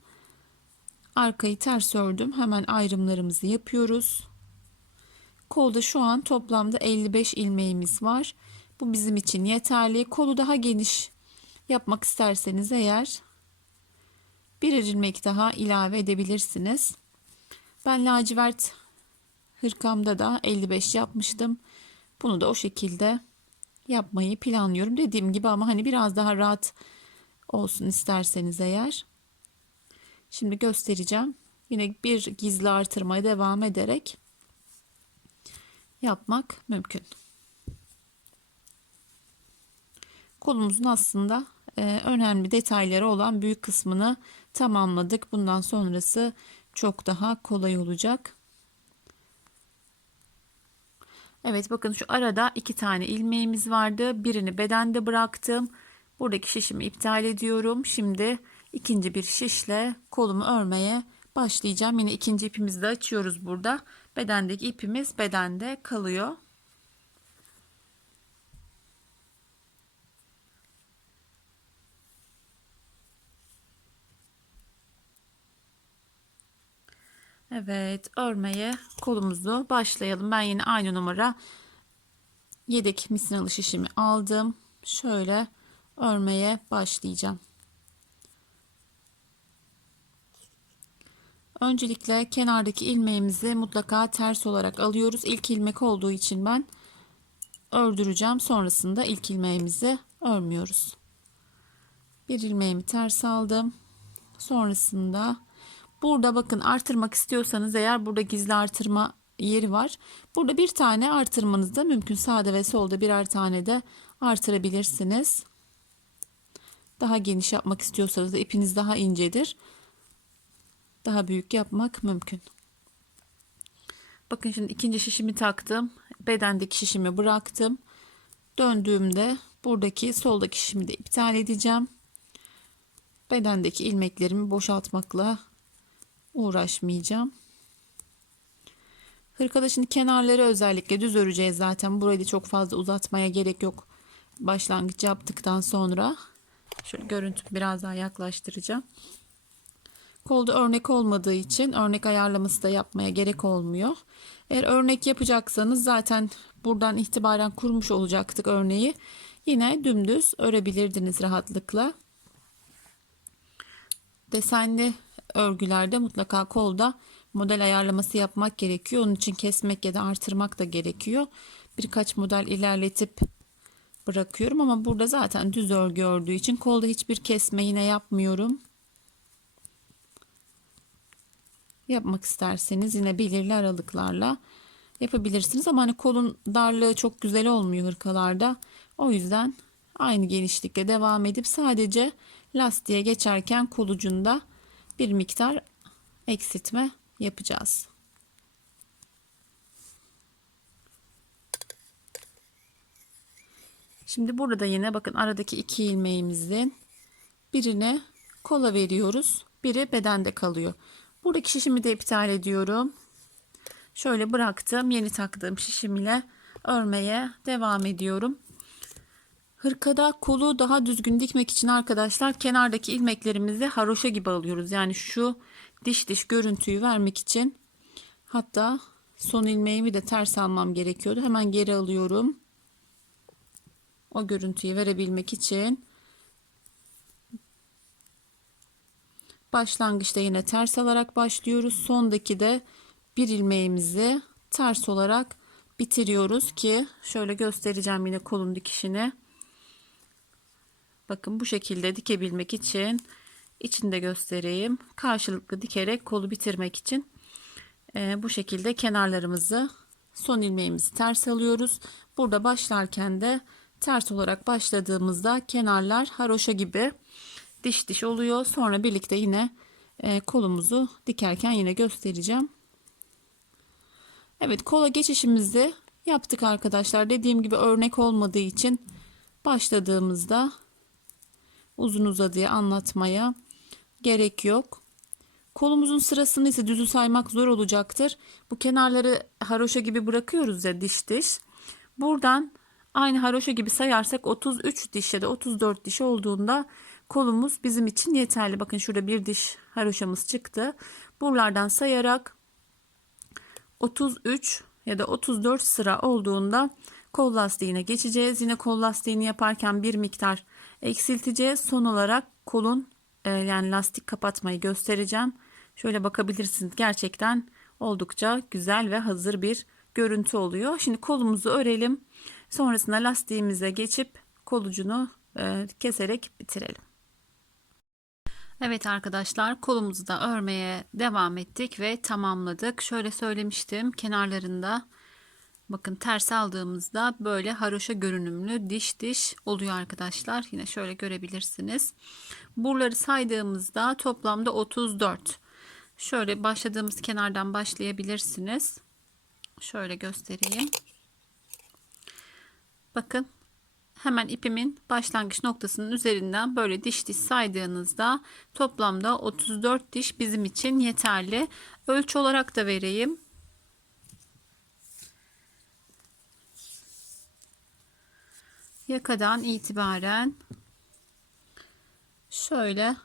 Arkayı ters ördüm. Hemen ayrımlarımızı yapıyoruz. Kolda şu an toplamda 55 ilmeğimiz var. Bu bizim için yeterli. Kolu daha geniş yapmak isterseniz eğer birer ilmek daha ilave edebilirsiniz. Ben lacivert hırkamda da 55 yapmıştım. Bunu da o şekilde yapmayı planlıyorum. Dediğim gibi ama hani biraz daha rahat olsun isterseniz eğer. Şimdi göstereceğim. Yine bir gizli artırmaya devam ederek yapmak mümkün. Kolumuzun aslında önemli detayları olan büyük kısmını tamamladık. Bundan sonrası çok daha kolay olacak. Evet, bakın şu arada 2 tane ilmeğimiz vardı. Birini bedende bıraktım. Buradaki şişimi iptal ediyorum. Şimdi ikinci bir şişle kolumu örmeye başlayacağım. Yine ikinci ipimizi de açıyoruz burada. Bedendeki ipimiz bedende kalıyor. Evet, örmeye kolumuzu başlayalım. Ben yine aynı numara yedek misinalı şişimi aldım. Şöyle örmeye başlayacağım. Öncelikle kenardaki ilmeğimizi mutlaka ters olarak alıyoruz. İlk ilmek olduğu için ben ördüreceğim. Sonrasında ilk ilmeğimizi örmüyoruz. Bir ilmeğimi ters aldım. Sonrasında burada bakın artırmak istiyorsanız eğer burada gizli artırma yeri var. Burada bir tane artırmanız da mümkün. Sağda ve solda birer tane de artırabilirsiniz. Daha geniş yapmak istiyorsanız da ipiniz daha incedir. Daha büyük yapmak mümkün. Bakın şimdi ikinci şişimi taktım. Bedendeki şişimi bıraktım. Döndüğümde buradaki soldaki şişimi de iptal edeceğim. Bedendeki ilmeklerimi boşaltmakla uğraşmayacağım. Hırkada şimdi kenarları özellikle düz öreceğiz zaten. Burayı da çok fazla uzatmaya gerek yok. Başlangıç yaptıktan sonra. Şöyle görüntü biraz daha yaklaştıracağım. Kolda örnek olmadığı için örnek ayarlaması da yapmaya gerek olmuyor. Eğer örnek yapacaksanız zaten buradan itibaren kurmuş olacaktık örneği. Yine dümdüz örebilirdiniz rahatlıkla. Desenli örgülerde mutlaka kolda model ayarlaması yapmak gerekiyor. Onun için kesmek ya da artırmak da gerekiyor. Birkaç model ilerletip bırakıyorum ama burada zaten düz örgü ördüğü için kolda hiçbir kesme yine yapmıyorum. Yapmak isterseniz yine belirli aralıklarla yapabilirsiniz ama hani kolun darlığı çok güzel olmuyor hırkalarda. O yüzden aynı genişlikle devam edip sadece lastiğe geçerken kol ucunda bir miktar eksiltme yapacağız. Şimdi burada yine bakın aradaki iki ilmeğimizin birini kola veriyoruz. Biri bedende kalıyor. Buradaki şişimi de iptal ediyorum. Şöyle bıraktım. Yeni taktığım şişim ile örmeye devam ediyorum. Hırkada kolu daha düzgün dikmek için arkadaşlar kenardaki ilmeklerimizi haroşa gibi alıyoruz. Yani şu diş diş görüntüyü vermek için, hatta son ilmeğimi de ters almam gerekiyordu. Hemen geri alıyorum. O görüntüyü verebilmek için başlangıçta yine ters alarak başlıyoruz. Sondaki de bir ilmeğimizi ters olarak bitiriyoruz ki şöyle göstereceğim yine kolun dikişini. Bakın bu şekilde dikebilmek için içinde göstereyim. Karşılıklı dikerek kolu bitirmek için bu şekilde kenarlarımızı, son ilmeğimizi ters alıyoruz. Burada başlarken de ters olarak başladığımızda kenarlar haroşa gibi diş diş oluyor. Sonra birlikte yine kolumuzu dikerken yine göstereceğim. Evet, kola geçişimizi yaptık arkadaşlar. Dediğim gibi örnek olmadığı için başladığımızda uzun uzadıya anlatmaya gerek yok. Kolumuzun sırasını ise düzü saymak zor olacaktır. Bu kenarları haroşa gibi bırakıyoruz ya, diş diş. Buradan aynı haroşa gibi sayarsak 33 diş ya da 34 diş olduğunda kolumuz bizim için yeterli. Bakın şurada bir diş haroşamız çıktı. Buralardan sayarak 33 ya da 34 sıra olduğunda kol lastiğine geçeceğiz. Yine kol lastiğini yaparken bir miktar eksilteceğiz. Son olarak kolun yani lastik kapatmayı göstereceğim. Şöyle bakabilirsiniz. Gerçekten oldukça güzel ve hazır bir görüntü oluyor. Şimdi kolumuzu örelim. Sonrasında lastiğimize geçip kol ucunu keserek bitirelim. Evet arkadaşlar, kolumuzu da örmeye devam ettik ve tamamladık. Şöyle söylemiştim, kenarlarında bakın ters aldığımızda böyle haroşa görünümlü diş diş oluyor arkadaşlar. Yine şöyle görebilirsiniz. Buraları saydığımızda toplamda 34. Şöyle başladığımız kenardan başlayabilirsiniz. Şöyle göstereyim. Bakın. Hemen ipimin başlangıç noktasının üzerinden böyle diş diş saydığınızda toplamda 34 diş bizim için yeterli. Ölçü olarak da vereyim. Yakadan itibaren şöyle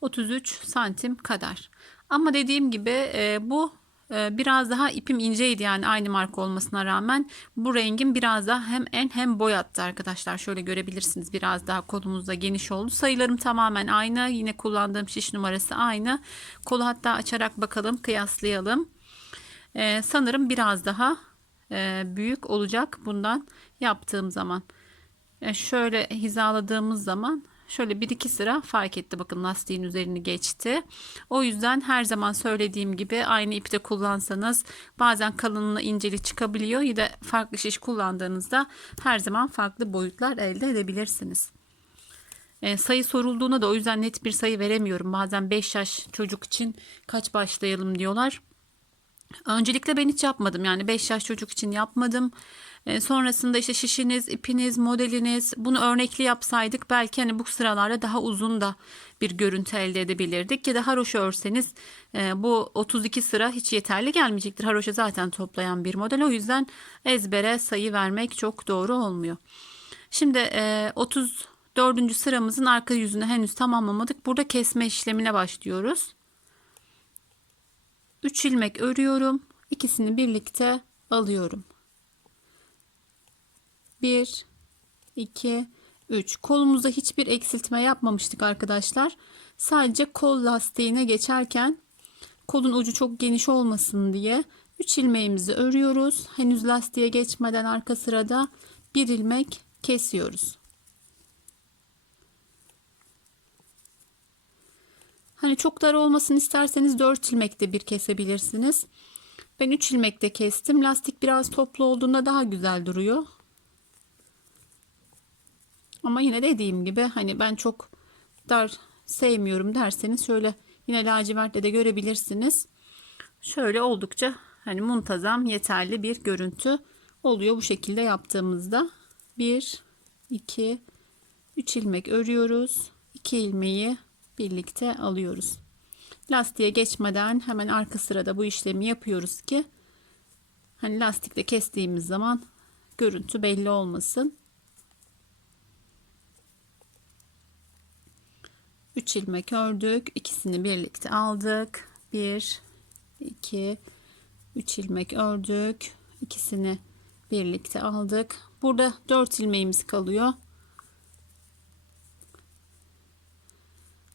33 santim kadar. Ama dediğim gibi bu biraz daha ipim inceydi, yani aynı marka olmasına rağmen bu rengim biraz daha hem en hem boy attı arkadaşlar. Şöyle görebilirsiniz, biraz daha kolumuzda geniş oldu. Sayılarım tamamen aynı. Yine kullandığım şiş numarası aynı. Kolu hatta açarak bakalım, kıyaslayalım. Sanırım biraz daha büyük olacak bundan yaptığım zaman. Şöyle hizaladığımız zaman şöyle bir iki sıra fark etti. Bakın lastiğin üzerini geçti. O yüzden her zaman söylediğim gibi aynı ipte kullansanız bazen kalınlığı inceli çıkabiliyor. Ya da farklı şiş kullandığınızda her zaman farklı boyutlar elde edebilirsiniz. Sayı sorulduğunda da o yüzden net bir sayı veremiyorum. Bazen 5 yaş çocuk için kaç başlayalım diyorlar. Öncelikle ben hiç yapmadım, yani 5 yaş çocuk için yapmadım. Sonrasında işte şişiniz, ipiniz, modeliniz, bunu örnekli yapsaydık belki hani bu sıralarda daha uzun da bir görüntü elde edebilirdik. Ya da haroşa örseniz bu 32 sıra hiç yeterli gelmeyecektir. Haroşa zaten toplayan bir model, o yüzden ezbere sayı vermek çok doğru olmuyor. Şimdi 34. sıramızın arka yüzünü henüz tamamlamadık. Burada kesme işlemine başlıyoruz. 3 ilmek örüyorum. İkisini birlikte alıyorum. 1, 2, 3. Kolumuzda hiçbir eksiltme yapmamıştık arkadaşlar. Sadece kol lastiğine geçerken kolun ucu çok geniş olmasın diye 3 ilmeğimizi örüyoruz. Henüz lastiğe geçmeden arka sırada 1 ilmek kesiyoruz. Hani çok dar olmasını isterseniz 4 ilmek de bir kesebilirsiniz. Ben 3 ilmek de kestim. Lastik biraz toplu olduğunda daha güzel duruyor. Ama yine dediğim gibi hani ben çok dar sevmiyorum derseniz şöyle yine lacivertle de görebilirsiniz. Şöyle oldukça hani muntazam, yeterli bir görüntü oluyor bu şekilde yaptığımızda. 1, 2, 3 ilmek örüyoruz. 2 ilmeği birlikte alıyoruz. Lastiğe geçmeden hemen arka sırada bu işlemi yapıyoruz ki hani lastikle kestiğimiz zaman görüntü belli olmasın. 3 ilmek ördük. İkisini birlikte aldık. 1, 2, 3 ilmek ördük. İkisini birlikte aldık. Burada 4 ilmeğimiz kalıyor.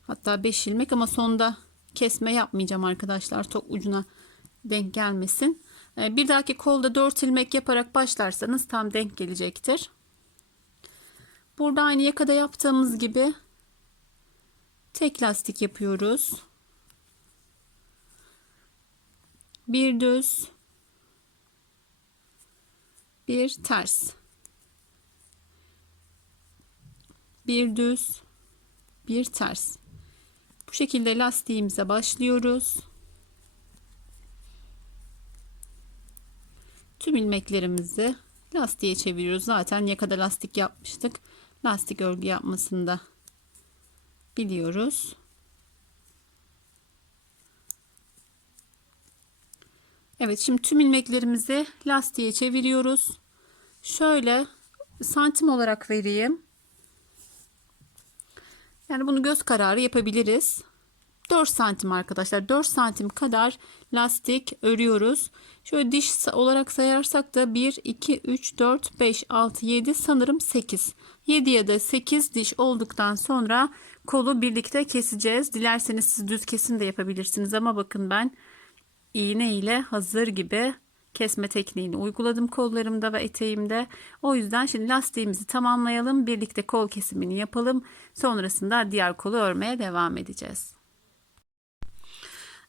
Hatta 5 ilmek, ama sonda kesme yapmayacağım arkadaşlar. Çok ucuna denk gelmesin. Bir dahaki kolda 4 ilmek yaparak başlarsanız tam denk gelecektir. Burada aynı yakada yaptığımız gibi tek lastik yapıyoruz. Bir düz, bir ters. Bir düz, bir ters. Bu şekilde lastiğimize başlıyoruz. Tüm ilmeklerimizi lastiğe çeviriyoruz. Zaten yakada lastik yapmıştık. Lastik örgü yapmasını da biliyoruz. Evet, şimdi tüm ilmeklerimizi lastiğe çeviriyoruz. Şöyle santim olarak vereyim. Yani bunu göz kararı yapabiliriz. 4 santim arkadaşlar. 4 santim kadar lastik örüyoruz. Şöyle diş olarak sayarsak da 1, 2, 3, 4, 5, 6, 7, sanırım 8. 7 ya da 8 diş olduktan sonra kolu birlikte keseceğiz. Dilerseniz siz düz kesim de yapabilirsiniz. Ama bakın ben iğne ile hazır gibi kesme tekniğini uyguladım kollarımda ve eteğimde. O yüzden şimdi lastiğimizi tamamlayalım. Birlikte kol kesimini yapalım. Sonrasında diğer kolu örmeye devam edeceğiz.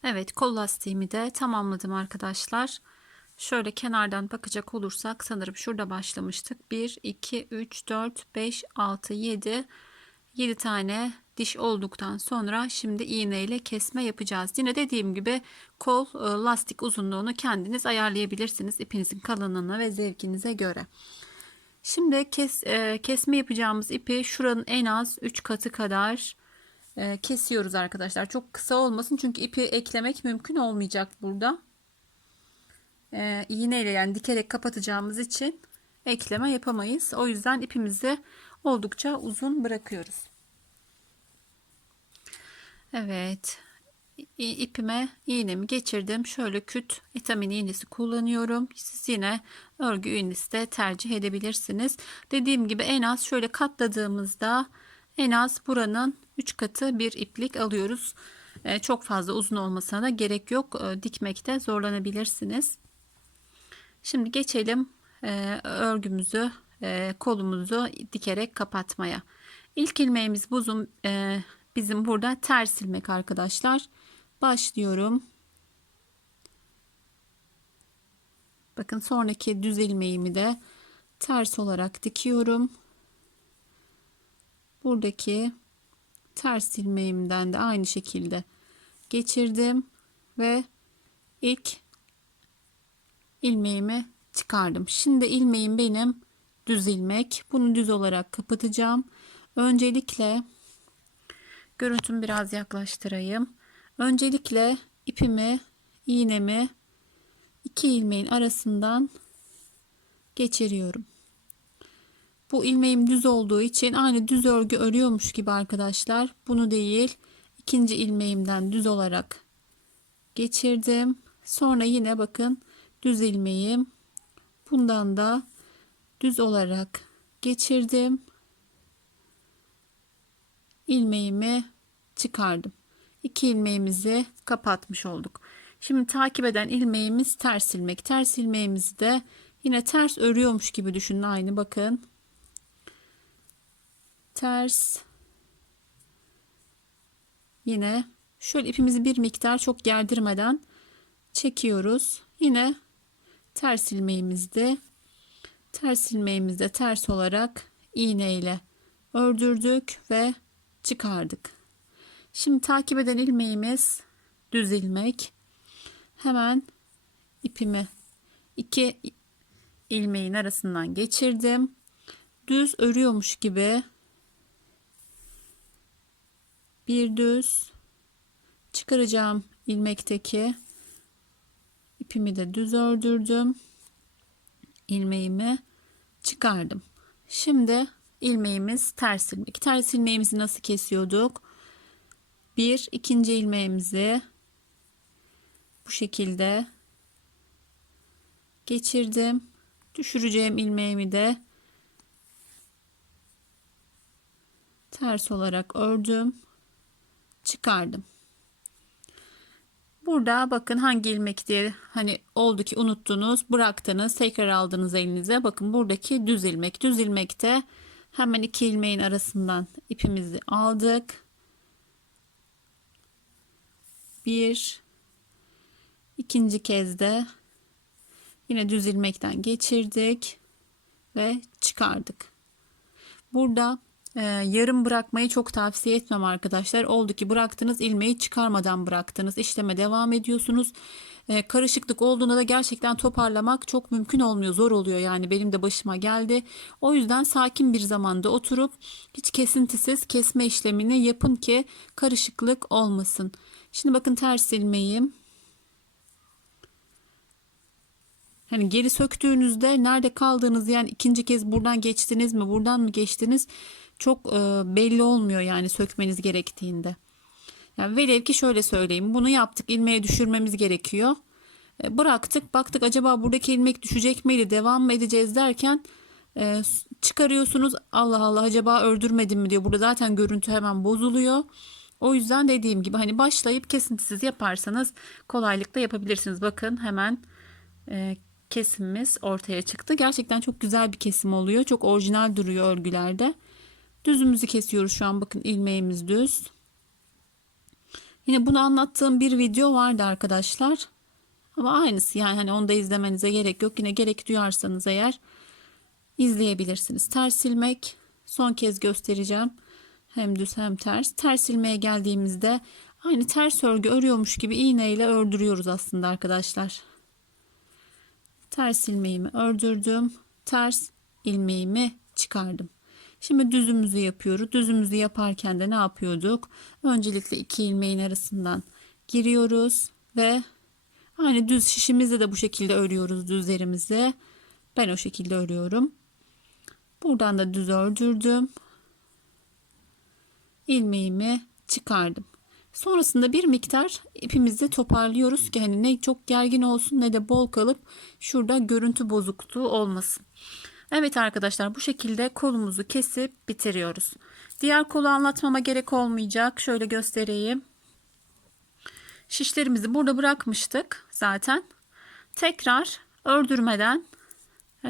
Evet, kol lastiğimi de tamamladım arkadaşlar. Şöyle kenardan bakacak olursak sanırım şurada başlamıştık. 1, 2, 3, 4, 5, 6, 7. 7 tane diş olduktan sonra şimdi iğne ile kesme yapacağız. Yine dediğim gibi kol lastik uzunluğunu kendiniz ayarlayabilirsiniz. İpinizin kalınlığına ve zevkinize göre. Şimdi kesme yapacağımız ipi şuranın en az 3 katı kadar kesiyoruz arkadaşlar. Çok kısa olmasın çünkü ipi eklemek mümkün olmayacak burada. İğneyle yani dikerek kapatacağımız için ekleme yapamayız. O yüzden ipimizi oldukça uzun bırakıyoruz. Evet, ipime iğnemi geçirdim. Şöyle küt etamin iğnesi kullanıyorum. Siz yine örgü iğnesi de tercih edebilirsiniz. Dediğim gibi en az şöyle katladığımızda en az buranın 3 katı bir iplik alıyoruz. Çok fazla uzun olmasına da gerek yok. Dikmekte zorlanabilirsiniz. Şimdi geçelim örgümüzü, kolumuzu dikerek kapatmaya. İlk ilmeğimiz bizim burada ters ilmek arkadaşlar. Başlıyorum. Bakın sonraki düz ilmeğimi de ters olarak dikiyorum. Buradaki ters ilmeğimden de aynı şekilde geçirdim ve ilk ilmeğimi çıkardım. Şimdi ilmeğim benim düz ilmek. Bunu düz olarak kapatacağım. Öncelikle görüntümü biraz yaklaştırayım. Öncelikle ipimi, iğnemi iki ilmeğin arasından geçiriyorum. Bu ilmeğim düz olduğu için aynı düz örgü örüyormuş gibi arkadaşlar. Bunu değil, ikinci ilmeğimden düz olarak geçirdim. Sonra yine bakın düz ilmeğim. Bundan da düz olarak geçirdim. İlmeğimi çıkardım. İki ilmeğimizi kapatmış olduk. Şimdi takip eden ilmeğimiz ters ilmek. Ters ilmeğimizi de yine ters örüyormuş gibi düşünün. Aynı bakın. Ters. Yine şöyle ipimizi bir miktar çok gerdirmeden çekiyoruz. Yine ters ilmeğimizde ters olarak iğne ile ördürdük ve çıkardık. Şimdi takip eden ilmeğimiz düz ilmek. Hemen ipimi iki ilmeğin arasından geçirdim. Düz örüyormuş gibi bir düz çıkaracağım ilmekteki ipimi de düz ördürdüm. İlmeğimi çıkardım. Şimdi ilmeğimiz ters ilmek. Ters ilmeğimizi nasıl kesiyorduk? İkinci ilmeğimizi bu şekilde geçirdim. Düşüreceğim ilmeğimi de ters olarak ördüm. Çıkardım. Burada bakın hangi ilmek diye hani oldu ki unuttunuz, bıraktınız, tekrar aldınız elinize. Bakın buradaki düz ilmek. Düz ilmekte hemen iki ilmeğin arasından ipimizi aldık. İkinci kez de yine düz ilmekten geçirdik ve çıkardık. Burada yarım bırakmayı çok tavsiye etmem arkadaşlar. Oldu ki bıraktınız, ilmeği çıkarmadan bıraktınız. İşleme devam ediyorsunuz. Karışıklık olduğunda da gerçekten toparlamak çok mümkün olmuyor. Zor oluyor yani, benim de başıma geldi. O yüzden sakin bir zamanda oturup hiç kesintisiz kesme işlemini yapın ki karışıklık olmasın. Şimdi bakın ters ilmeğim. Hani geri söktüğünüzde nerede kaldığınız, yani ikinci kez buradan geçtiniz mi, buradan mı geçtiniz çok belli olmuyor yani sökmeniz gerektiğinde. Yani velev ki şöyle söyleyeyim, bunu yaptık, ilmeği düşürmemiz gerekiyor. Bıraktık, baktık acaba buradaki ilmek düşecek miydi, devam mı edeceğiz derken çıkarıyorsunuz, Allah Allah acaba ördürmedim mi diyor. Burada zaten görüntü hemen bozuluyor. O yüzden dediğim gibi hani başlayıp kesintisiz yaparsanız kolaylıkla yapabilirsiniz. Bakın hemen kesimimiz ortaya çıktı. Gerçekten çok güzel bir kesim oluyor. Çok orijinal duruyor örgülerde. Düzümüzü kesiyoruz şu an. Bakın ilmeğimiz düz. Yine bunu anlattığım bir video vardı arkadaşlar. Ama aynısı yani, hani onu da izlemenize gerek yok. Yine gerek duyarsanız eğer izleyebilirsiniz. Ters ilmek son kez göstereceğim. Hem düz hem ters. Ters ilmeğe geldiğimizde aynı ters örgü örüyormuş gibi iğneyle ördürüyoruz aslında arkadaşlar. Ters ilmeğimi ördürdüm. Ters ilmeğimi çıkardım. Şimdi düzümüzü yapıyoruz. Düzümüzü yaparken de ne yapıyorduk? Öncelikle iki ilmeğin arasından giriyoruz ve aynı düz şişimizde de bu şekilde örüyoruz düzlerimizi. Ben o şekilde örüyorum. Buradan da düz ördürdüm. İlmeğimi çıkardım. Sonrasında bir miktar ipimizi toparlıyoruz ki hani ne çok gergin olsun ne de bol kalıp şurada görüntü bozukluğu olmasın. Evet arkadaşlar, bu şekilde kolumuzu kesip bitiriyoruz. Diğer kolu anlatmama gerek olmayacak. Şöyle göstereyim. Şişlerimizi burada bırakmıştık zaten. Tekrar ördürmeden,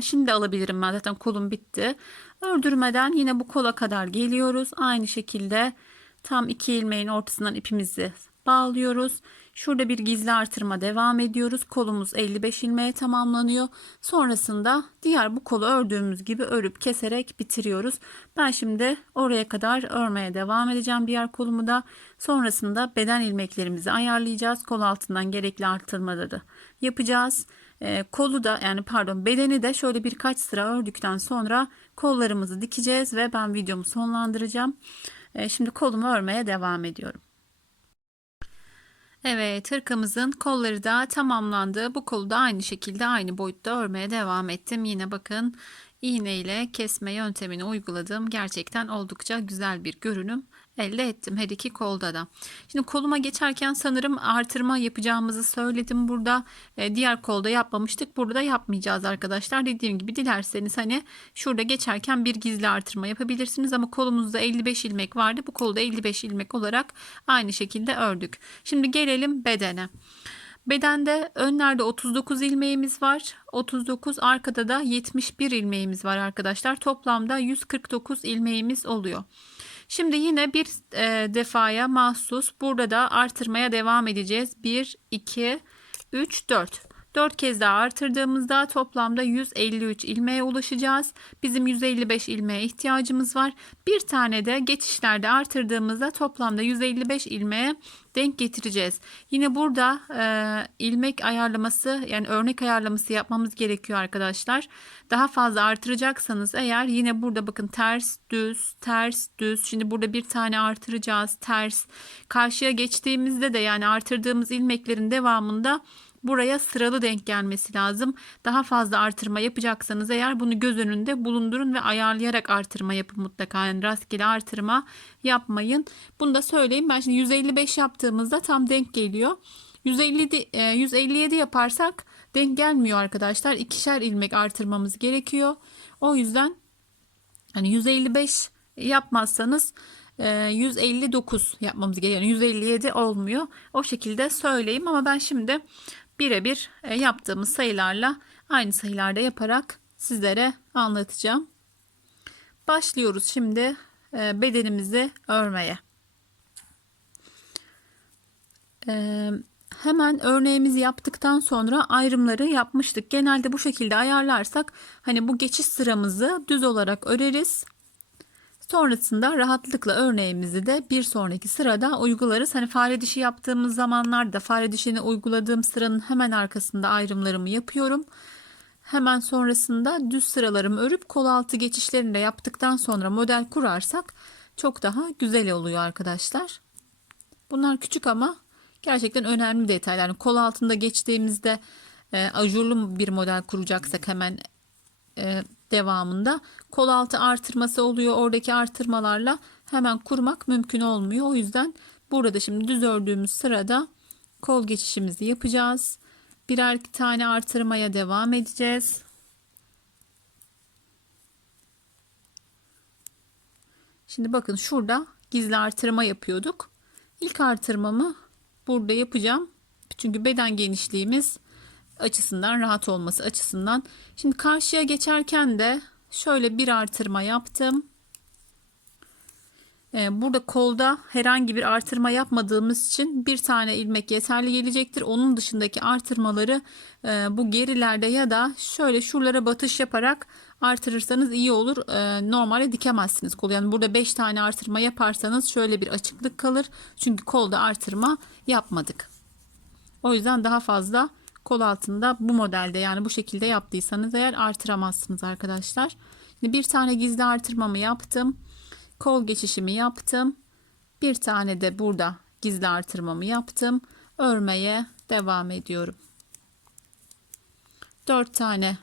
şimdi alabilirim, ben zaten kolum bitti. Ördürmeden yine bu kola kadar geliyoruz. Aynı şekilde tam 2 ilmeğin ortasından ipimizi bağlıyoruz. Şurada bir gizli artırma devam ediyoruz. Kolumuz 55 ilmeğe tamamlanıyor. Sonrasında diğer bu kolu ördüğümüz gibi örüp keserek bitiriyoruz. Ben şimdi oraya kadar örmeye devam edeceğim diğer kolumu da. Sonrasında beden ilmeklerimizi ayarlayacağız. Kol altından gerekli artırmaları yapacağız. Kolu da, yani pardon, bedeni de şöyle birkaç sıra ördükten sonra kollarımızı dikeceğiz ve ben videomu sonlandıracağım. Şimdi kolumu örmeye devam ediyorum. Evet, hırkamızın kolları da tamamlandı. Bu kolu da aynı şekilde aynı boyutta örmeye devam ettim. Yine bakın, iğne ile kesme yöntemini uyguladım. Gerçekten oldukça güzel bir görünüm elde ettim her iki kolda da. Şimdi koluma geçerken sanırım artırma yapacağımızı söyledim burada. Diğer kolda yapmamıştık. Burada yapmayacağız arkadaşlar. Dediğim gibi dilerseniz hani şurada geçerken bir gizli artırma yapabilirsiniz ama kolumuzda 55 ilmek vardı. Bu kolda 55 ilmek olarak aynı şekilde ördük. Şimdi gelelim bedene. Bedende önlerde 39 ilmeğimiz var. 39, arkada da 71 ilmeğimiz var arkadaşlar. Toplamda 149 ilmeğimiz oluyor. Şimdi yine bir defaya mahsus burada da artırmaya devam edeceğiz. 1, 2, 3, 4. 4 kez daha artırdığımızda toplamda 153 ilmeğe ulaşacağız. Bizim 155 ilmeğe ihtiyacımız var. Bir tane de geçişlerde artırdığımızda toplamda 155 ilmeğe denk getireceğiz. Yine burada ilmek ayarlaması, yani örnek ayarlaması yapmamız gerekiyor arkadaşlar. Daha fazla artıracaksanız eğer, yine burada bakın, ters düz ters düz. Şimdi burada bir tane artıracağız, ters. Karşıya geçtiğimizde de, yani artırdığımız ilmeklerin devamında buraya sıralı denk gelmesi lazım. Daha fazla artırma yapacaksanız eğer bunu göz önünde bulundurun ve ayarlayarak artırma yapın mutlaka. Yani rastgele artırma yapmayın. Bunu da söyleyeyim. Ben şimdi 155 yaptığımızda tam denk geliyor. 157 yaparsak denk gelmiyor arkadaşlar. İkişer ilmek artırmamız gerekiyor. O yüzden hani 155 yapmazsanız 159 yapmamız gerekiyor. Yani 157 olmuyor. O şekilde söyleyeyim ama ben şimdi birebir yaptığımız sayılarla aynı sayılarda yaparak sizlere anlatacağım. Başlıyoruz şimdi bedenimizi örmeye. Hemen örneğimizi yaptıktan sonra ayrımları yapmıştık. Genelde bu şekilde ayarlarsak hani bu geçiş sıramızı düz olarak öreriz. Sonrasında rahatlıkla örneğimizi de bir sonraki sırada uygularız. Hani fare dişi yaptığımız zamanlarda fare dişini uyguladığım sıranın hemen arkasında ayrımlarımı yapıyorum. Hemen sonrasında düz sıralarımı örüp kol altı geçişlerini de yaptıktan sonra model kurarsak çok daha güzel oluyor arkadaşlar. Bunlar küçük ama gerçekten önemli detaylar. Yani kol altında geçtiğimizde ajurlu bir model kuracaksak hemen devamında kol altı artırması oluyor. Oradaki artırmalarla hemen kurmak mümkün olmuyor. O yüzden burada şimdi düz ördüğümüz sırada kol geçişimizi yapacağız. Birer tane artırmaya devam edeceğiz. Şimdi bakın, şurada gizli artırma yapıyorduk. İlk artırmamı burada yapacağım. Çünkü beden genişliğimiz açısından, rahat olması açısından. Şimdi karşıya geçerken de şöyle bir artırma yaptım. Burada kolda herhangi bir artırma yapmadığımız için bir tane ilmek yeterli gelecektir. Onun dışındaki artırmaları bu gerilerde ya da şöyle şuralara batış yaparak artırırsanız iyi olur. Normalde dikemezsiniz kolu. Yani burada 5 tane artırma yaparsanız şöyle bir açıklık kalır. Çünkü kolda artırma yapmadık. O yüzden daha fazla kol altında bu modelde, yani bu şekilde yaptıysanız eğer, artıramazsınız arkadaşlar. Şimdi bir tane gizli artırmamı yaptım. Kol geçişimi yaptım. Bir tane de burada gizli artırmamı yaptım. Örmeye devam ediyorum. 4 tane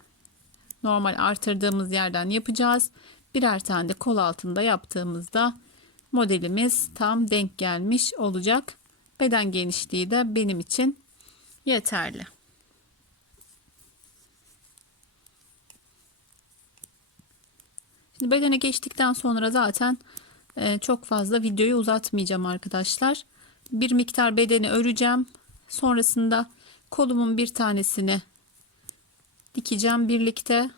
normal artırdığımız yerden yapacağız. Birer tane de kol altında yaptığımızda modelimiz tam denk gelmiş olacak. Beden genişliği de benim için yeterli. Şimdi bedene geçtikten sonra zaten çok fazla videoyu uzatmayacağım arkadaşlar. Bir miktar bedeni öreceğim. Sonrasında kolumun bir tanesini dikeceğim birlikte.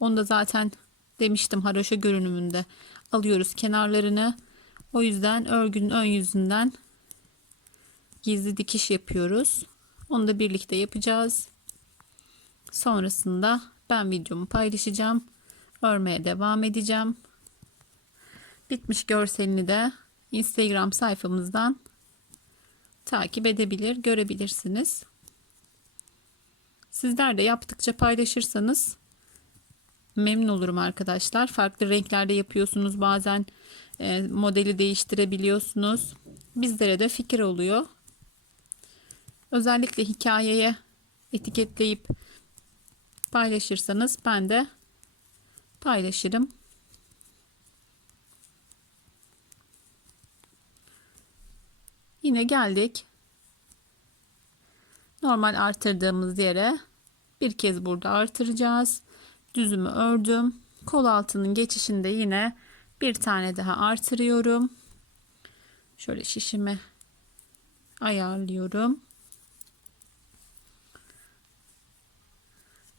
Onu da zaten demiştim, haroşa görünümünde alıyoruz kenarlarını. O yüzden örgünün ön yüzünden gizli dikiş yapıyoruz. Onu da birlikte yapacağız. Sonrasında ben videomu paylaşacağım. Örmeye devam edeceğim. Bitmiş görselini de Instagram sayfamızdan takip edebilir, görebilirsiniz. Sizler de yaptıkça paylaşırsanız memnun olurum arkadaşlar. Farklı renklerde yapıyorsunuz. Bazen modeli değiştirebiliyorsunuz. Bizlere de fikir oluyor. Özellikle hikayeye etiketleyip paylaşırsanız ben de paylaşırım. Yine geldik normal artırdığımız yere. Bir kez burada artıracağız. Düzümü ördüm. Kol altının geçişinde yine bir tane daha artırıyorum. Şöyle şişimi ayarlıyorum.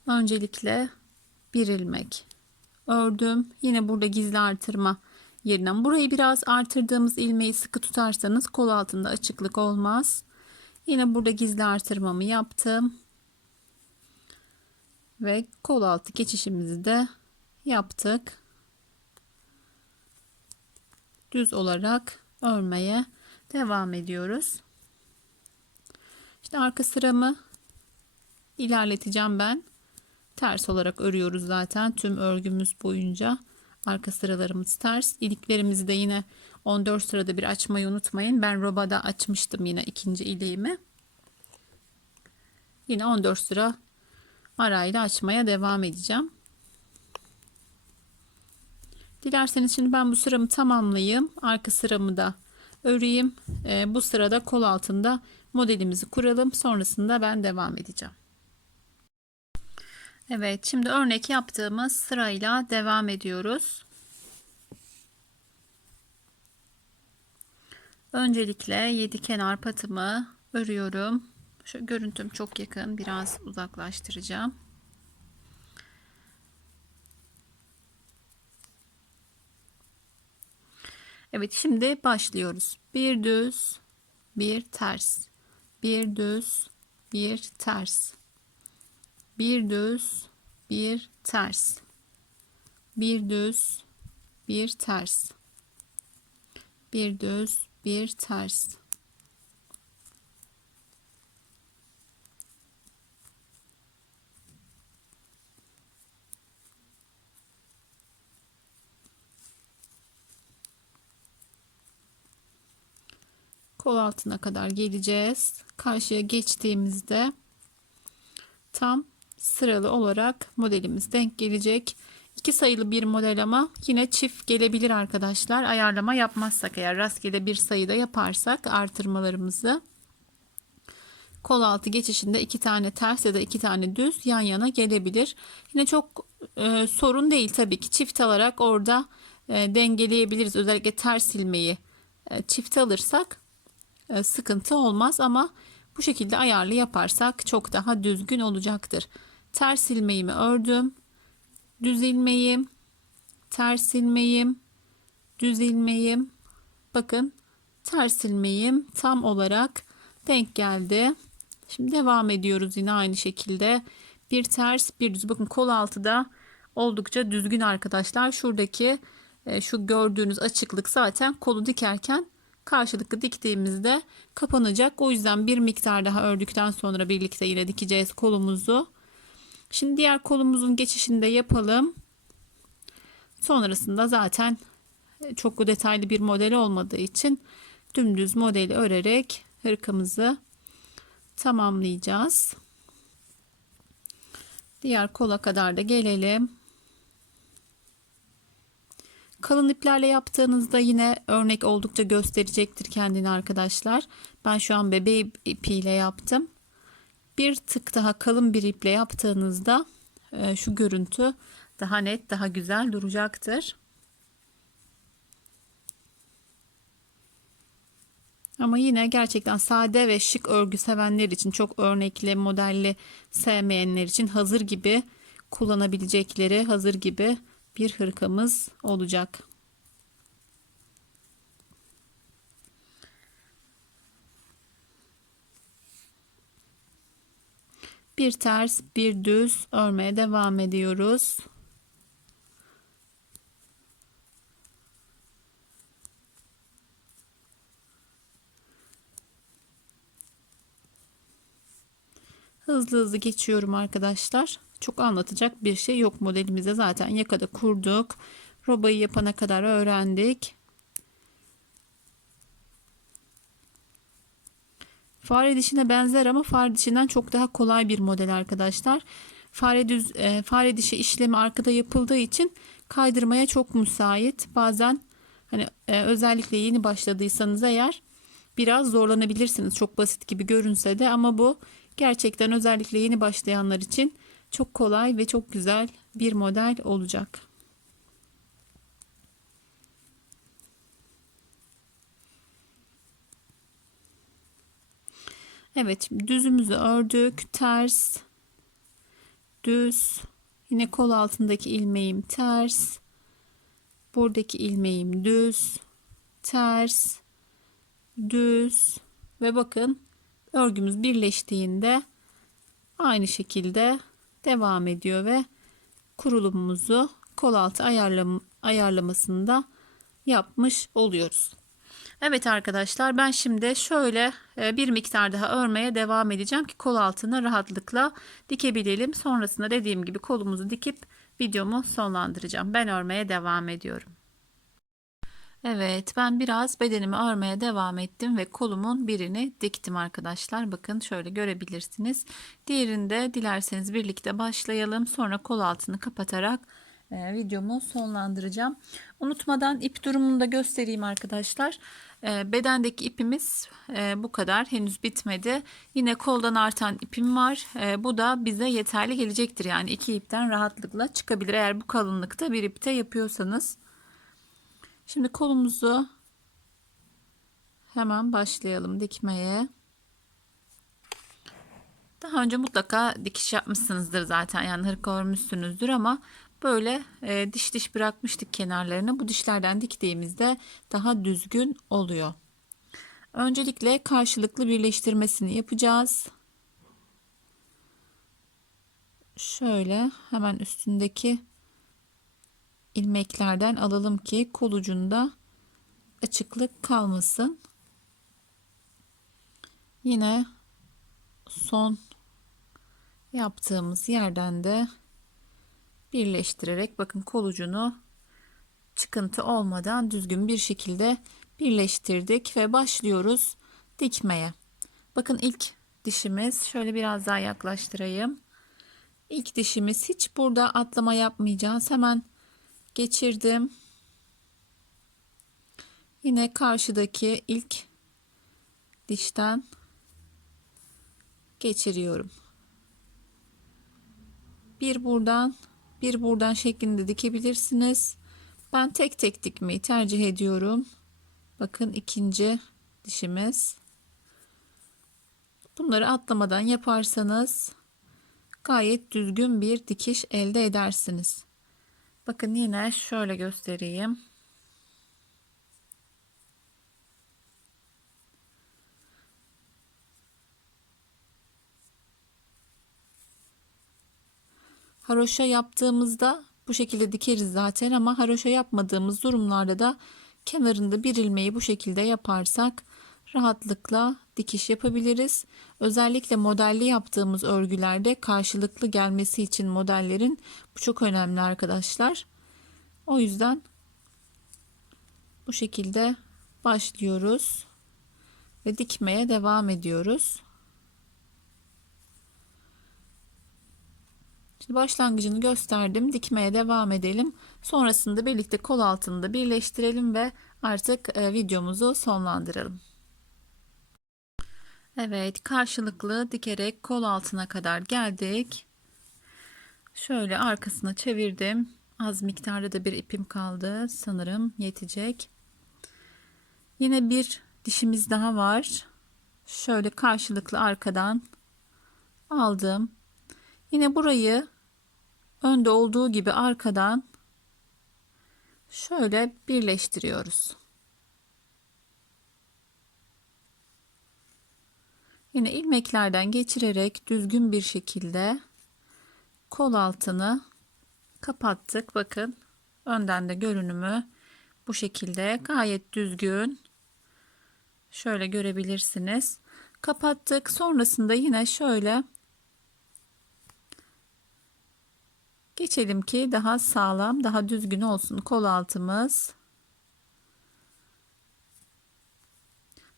Öncelikle bir ilmek ördüm. Yine burada gizli artırma yerinden burayı biraz artırdığımız ilmeği sıkı tutarsanız kol altında açıklık olmaz. Yine burada gizli artırmamı yaptım. Ve kol altı geçişimizi de yaptık. Düz olarak örmeye devam ediyoruz. İşte arka sıramı ilerleteceğim ben. Ters olarak örüyoruz zaten tüm örgümüz boyunca. Arka sıralarımız ters. İliklerimizi de yine 14 sırada bir açmayı unutmayın. Ben robada açmıştım yine ikinci iliğimi. Yine 14 sıra arayla açmaya devam edeceğim. Dilerseniz şimdi ben bu sıramı tamamlayayım. Arka sıramı da öreyim. Bu sırada kol altında modelimizi kuralım. Sonrasında ben devam edeceğim. Evet, şimdi örnek yaptığımız sırayla devam ediyoruz. Öncelikle 7 kenar patımı örüyorum. Şu görüntüm çok yakın, biraz uzaklaştıracağım. Evet, şimdi başlıyoruz. Bir düz, bir ters, bir düz, bir ters, bir düz, bir ters, bir düz, bir ters, bir düz, bir ters. Kol altına kadar geleceğiz. Karşıya geçtiğimizde tam sıralı olarak modelimiz denk gelecek. 2 sayılı bir model ama yine çift gelebilir arkadaşlar. Ayarlama yapmazsak, eğer rastgele bir sayıda yaparsak artırmalarımızı, kol altı geçişinde 2 tane ters ya da 2 tane düz yan yana gelebilir. Yine çok sorun değil tabii ki. Çift alarak orada dengeleyebiliriz. Özellikle ters ilmeği çift alırsak sıkıntı olmaz ama bu şekilde ayarlı yaparsak çok daha düzgün olacaktır. Ters ilmeğimi ördüm. Düz ilmeğim, ters ilmeğim, düz ilmeğim. Bakın, ters ilmeğim tam olarak denk geldi. Şimdi devam ediyoruz yine aynı şekilde. Bir ters, bir düz. Bakın kol altı da oldukça düzgün arkadaşlar. Şuradaki şu gördüğünüz açıklık zaten kolu dikerken karşılıklı diktiğimizde kapanacak. O yüzden bir miktar daha ördükten sonra birlikte yine dikeceğiz kolumuzu. Şimdi diğer kolumuzun geçişini de yapalım. Sonrasında zaten çok detaylı bir model olmadığı için dümdüz modeli örerek hırkamızı tamamlayacağız. Diğer kola kadar da gelelim. Kalın iplerle yaptığınızda yine örnek oldukça gösterecektir kendini arkadaşlar. Ben şu an bebe ipiyle yaptım. Bir tık daha kalın bir iple yaptığınızda şu görüntü daha net, daha güzel duracaktır. Ama yine gerçekten sade ve şık örgü sevenler için, çok örnekli, modelli sevmeyenler için hazır gibi kullanabilecekleri, hazır gibi bir hırkamız olacak. Bir ters, bir düz örmeye devam ediyoruz. Hızlı hızlı geçiyorum arkadaşlar. Çok anlatacak bir şey yok modelimizde, zaten yakada kurduk. Robayı yapana kadar öğrendik. Fare dişine benzer ama fare dişinden çok daha kolay bir model arkadaşlar. Fare dişi işlemi arkada yapıldığı için kaydırmaya çok müsait. Bazen hani özellikle yeni başladıysanız eğer biraz zorlanabilirsiniz. Çok basit gibi görünse de, ama bu gerçekten özellikle yeni başlayanlar için çok kolay ve çok güzel bir model olacak. Evet, düzümüzü ördük. Ters, düz. Yine kol altındaki ilmeğim ters. Buradaki ilmeğim düz, ters, düz ve bakın örgümüz birleştiğinde aynı şekilde devam ediyor ve kurulumumuzu kol altı ayarlamasında yapmış oluyoruz. Evet arkadaşlar, ben şimdi şöyle bir miktar daha örmeye devam edeceğim ki kol altını rahatlıkla dikebilelim. Sonrasında dediğim gibi kolumuzu dikip videomu sonlandıracağım. Ben örmeye devam ediyorum. Evet, ben biraz bedenimi örmeye devam ettim ve kolumun birini diktim arkadaşlar. Bakın şöyle görebilirsiniz. Diğerinde dilerseniz birlikte başlayalım. Sonra kol altını kapatarak videomu sonlandıracağım. Unutmadan ip durumunu da göstereyim arkadaşlar. Bedendeki ipimiz bu kadar. Henüz bitmedi. Yine koldan artan ipim var. Bu da bize yeterli gelecektir. Yani iki ipten rahatlıkla çıkabilir. Eğer bu kalınlıkta bir ipte yapıyorsanız. Şimdi kolumuzu hemen başlayalım dikmeye. Daha önce mutlaka dikiş yapmışsınızdır zaten. Yani hırka örmüşsünüzdür ama böyle diş diş bırakmıştık kenarlarını. Bu dişlerden diktiğimizde daha düzgün oluyor. Öncelikle karşılıklı birleştirmesini yapacağız. Şöyle hemen üstündeki ilmeklerden alalım ki kol ucunda açıklık kalmasın. Yine son yaptığımız yerden de birleştirerek bakın kol ucunu çıkıntı olmadan düzgün bir şekilde birleştirdik ve başlıyoruz dikmeye. Bakın ilk dişimiz, şöyle biraz daha yaklaştırayım. İlk dişimiz, hiç burada atlama yapmayacağız. Hemen geçirdim. Yine karşıdaki ilk dişten geçiriyorum. Bir buradan, bir buradan şeklinde dikebilirsiniz. Ben tek tek dikmeyi tercih ediyorum. Bakın ikinci dişimiz. Bunları atlamadan yaparsanız gayet düzgün bir dikiş elde edersiniz. Bakın yine şöyle göstereyim. Haroşa yaptığımızda bu şekilde dikeriz zaten, ama haroşa yapmadığımız durumlarda da kenarında bir ilmeği bu şekilde yaparsak rahatlıkla dikiş yapabiliriz. Özellikle modelli yaptığımız örgülerde karşılıklı gelmesi için modellerin bu çok önemli arkadaşlar. O yüzden bu şekilde başlıyoruz ve dikmeye devam ediyoruz. Şimdi başlangıcını gösterdim. Dikmeye devam edelim. Sonrasında birlikte kol altını da birleştirelim ve artık videomuzu sonlandıralım. Evet, karşılıklı dikerek kol altına kadar geldik. Şöyle arkasına çevirdim. Az miktarda da bir ipim kaldı. Sanırım yetecek. Yine bir dişimiz daha var. Şöyle karşılıklı arkadan aldım. Yine burayı önde olduğu gibi arkadan şöyle birleştiriyoruz. Yine ilmeklerden geçirerek düzgün bir şekilde kol altını kapattık. Bakın önden de görünümü bu şekilde gayet düzgün. Şöyle görebilirsiniz. Kapattık. Sonrasında yine şöyle geçelim ki daha sağlam, daha düzgün olsun kol altımız.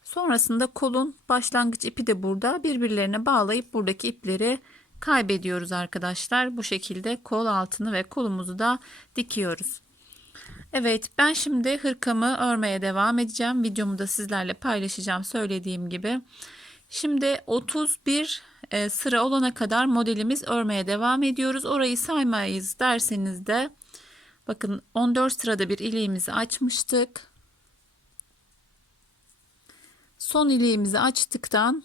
Sonrasında kolun başlangıç ipi de burada. Birbirlerine bağlayıp buradaki ipleri kaybediyoruz arkadaşlar. Bu şekilde kol altını ve kolumuzu da dikiyoruz. Evet, ben şimdi hırkamı örmeye devam edeceğim. Videomu da sizlerle paylaşacağım söylediğim gibi. Şimdi 31 sıra olana kadar modelimiz örmeye devam ediyoruz. Orayı saymayız derseniz de bakın 14 sırada bir iliğimizi açmıştık. Son iliğimizi açtıktan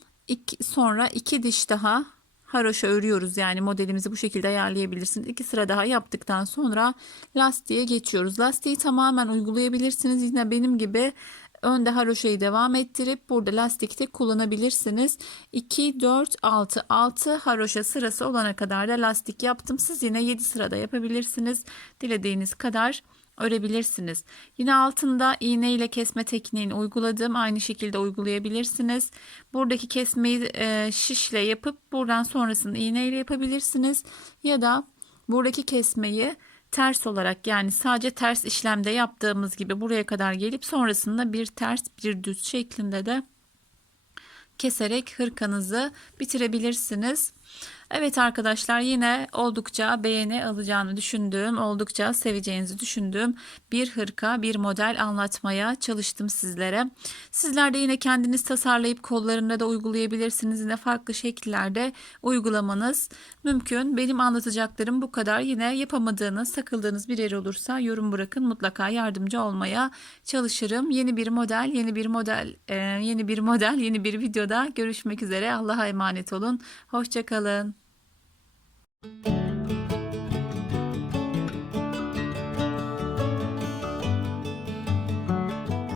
sonra 2 diş daha haroşa örüyoruz. Yani modelimizi bu şekilde ayarlayabilirsiniz. 2 sıra daha yaptıktan sonra lastiğe geçiyoruz. Lastiği tamamen uygulayabilirsiniz. Yine benim gibi önde haroşayı devam ettirip burada lastikte kullanabilirsiniz. 2, 4, 6, 6 haroşa sırası olana kadar da lastik yaptım. Siz yine 7 sırada yapabilirsiniz. Dilediğiniz kadar örebilirsiniz. Yine altında iğne ile kesme tekniğini uyguladım. Aynı şekilde uygulayabilirsiniz. Buradaki kesmeyi şişle yapıp buradan sonrasını iğne ile yapabilirsiniz. Ya da buradaki kesmeyi ters olarak, yani sadece ters işlemde yaptığımız gibi buraya kadar gelip sonrasında bir ters bir düz şeklinde de keserek hırkanızı bitirebilirsiniz. Evet arkadaşlar, yine oldukça beğeni alacağını düşündüğüm, oldukça seveceğinizi düşündüğüm bir hırka, bir model anlatmaya çalıştım sizlere. Sizler de yine kendiniz tasarlayıp kollarında da uygulayabilirsiniz. Yine farklı şekillerde uygulamanız mümkün. Benim anlatacaklarım bu kadar. Yine yapamadığınız, takıldığınız bir yer olursa yorum bırakın. Mutlaka yardımcı olmaya çalışırım. Yeni bir model, yeni bir videoda görüşmek üzere. Allah'a emanet olun. Hoşça kalın.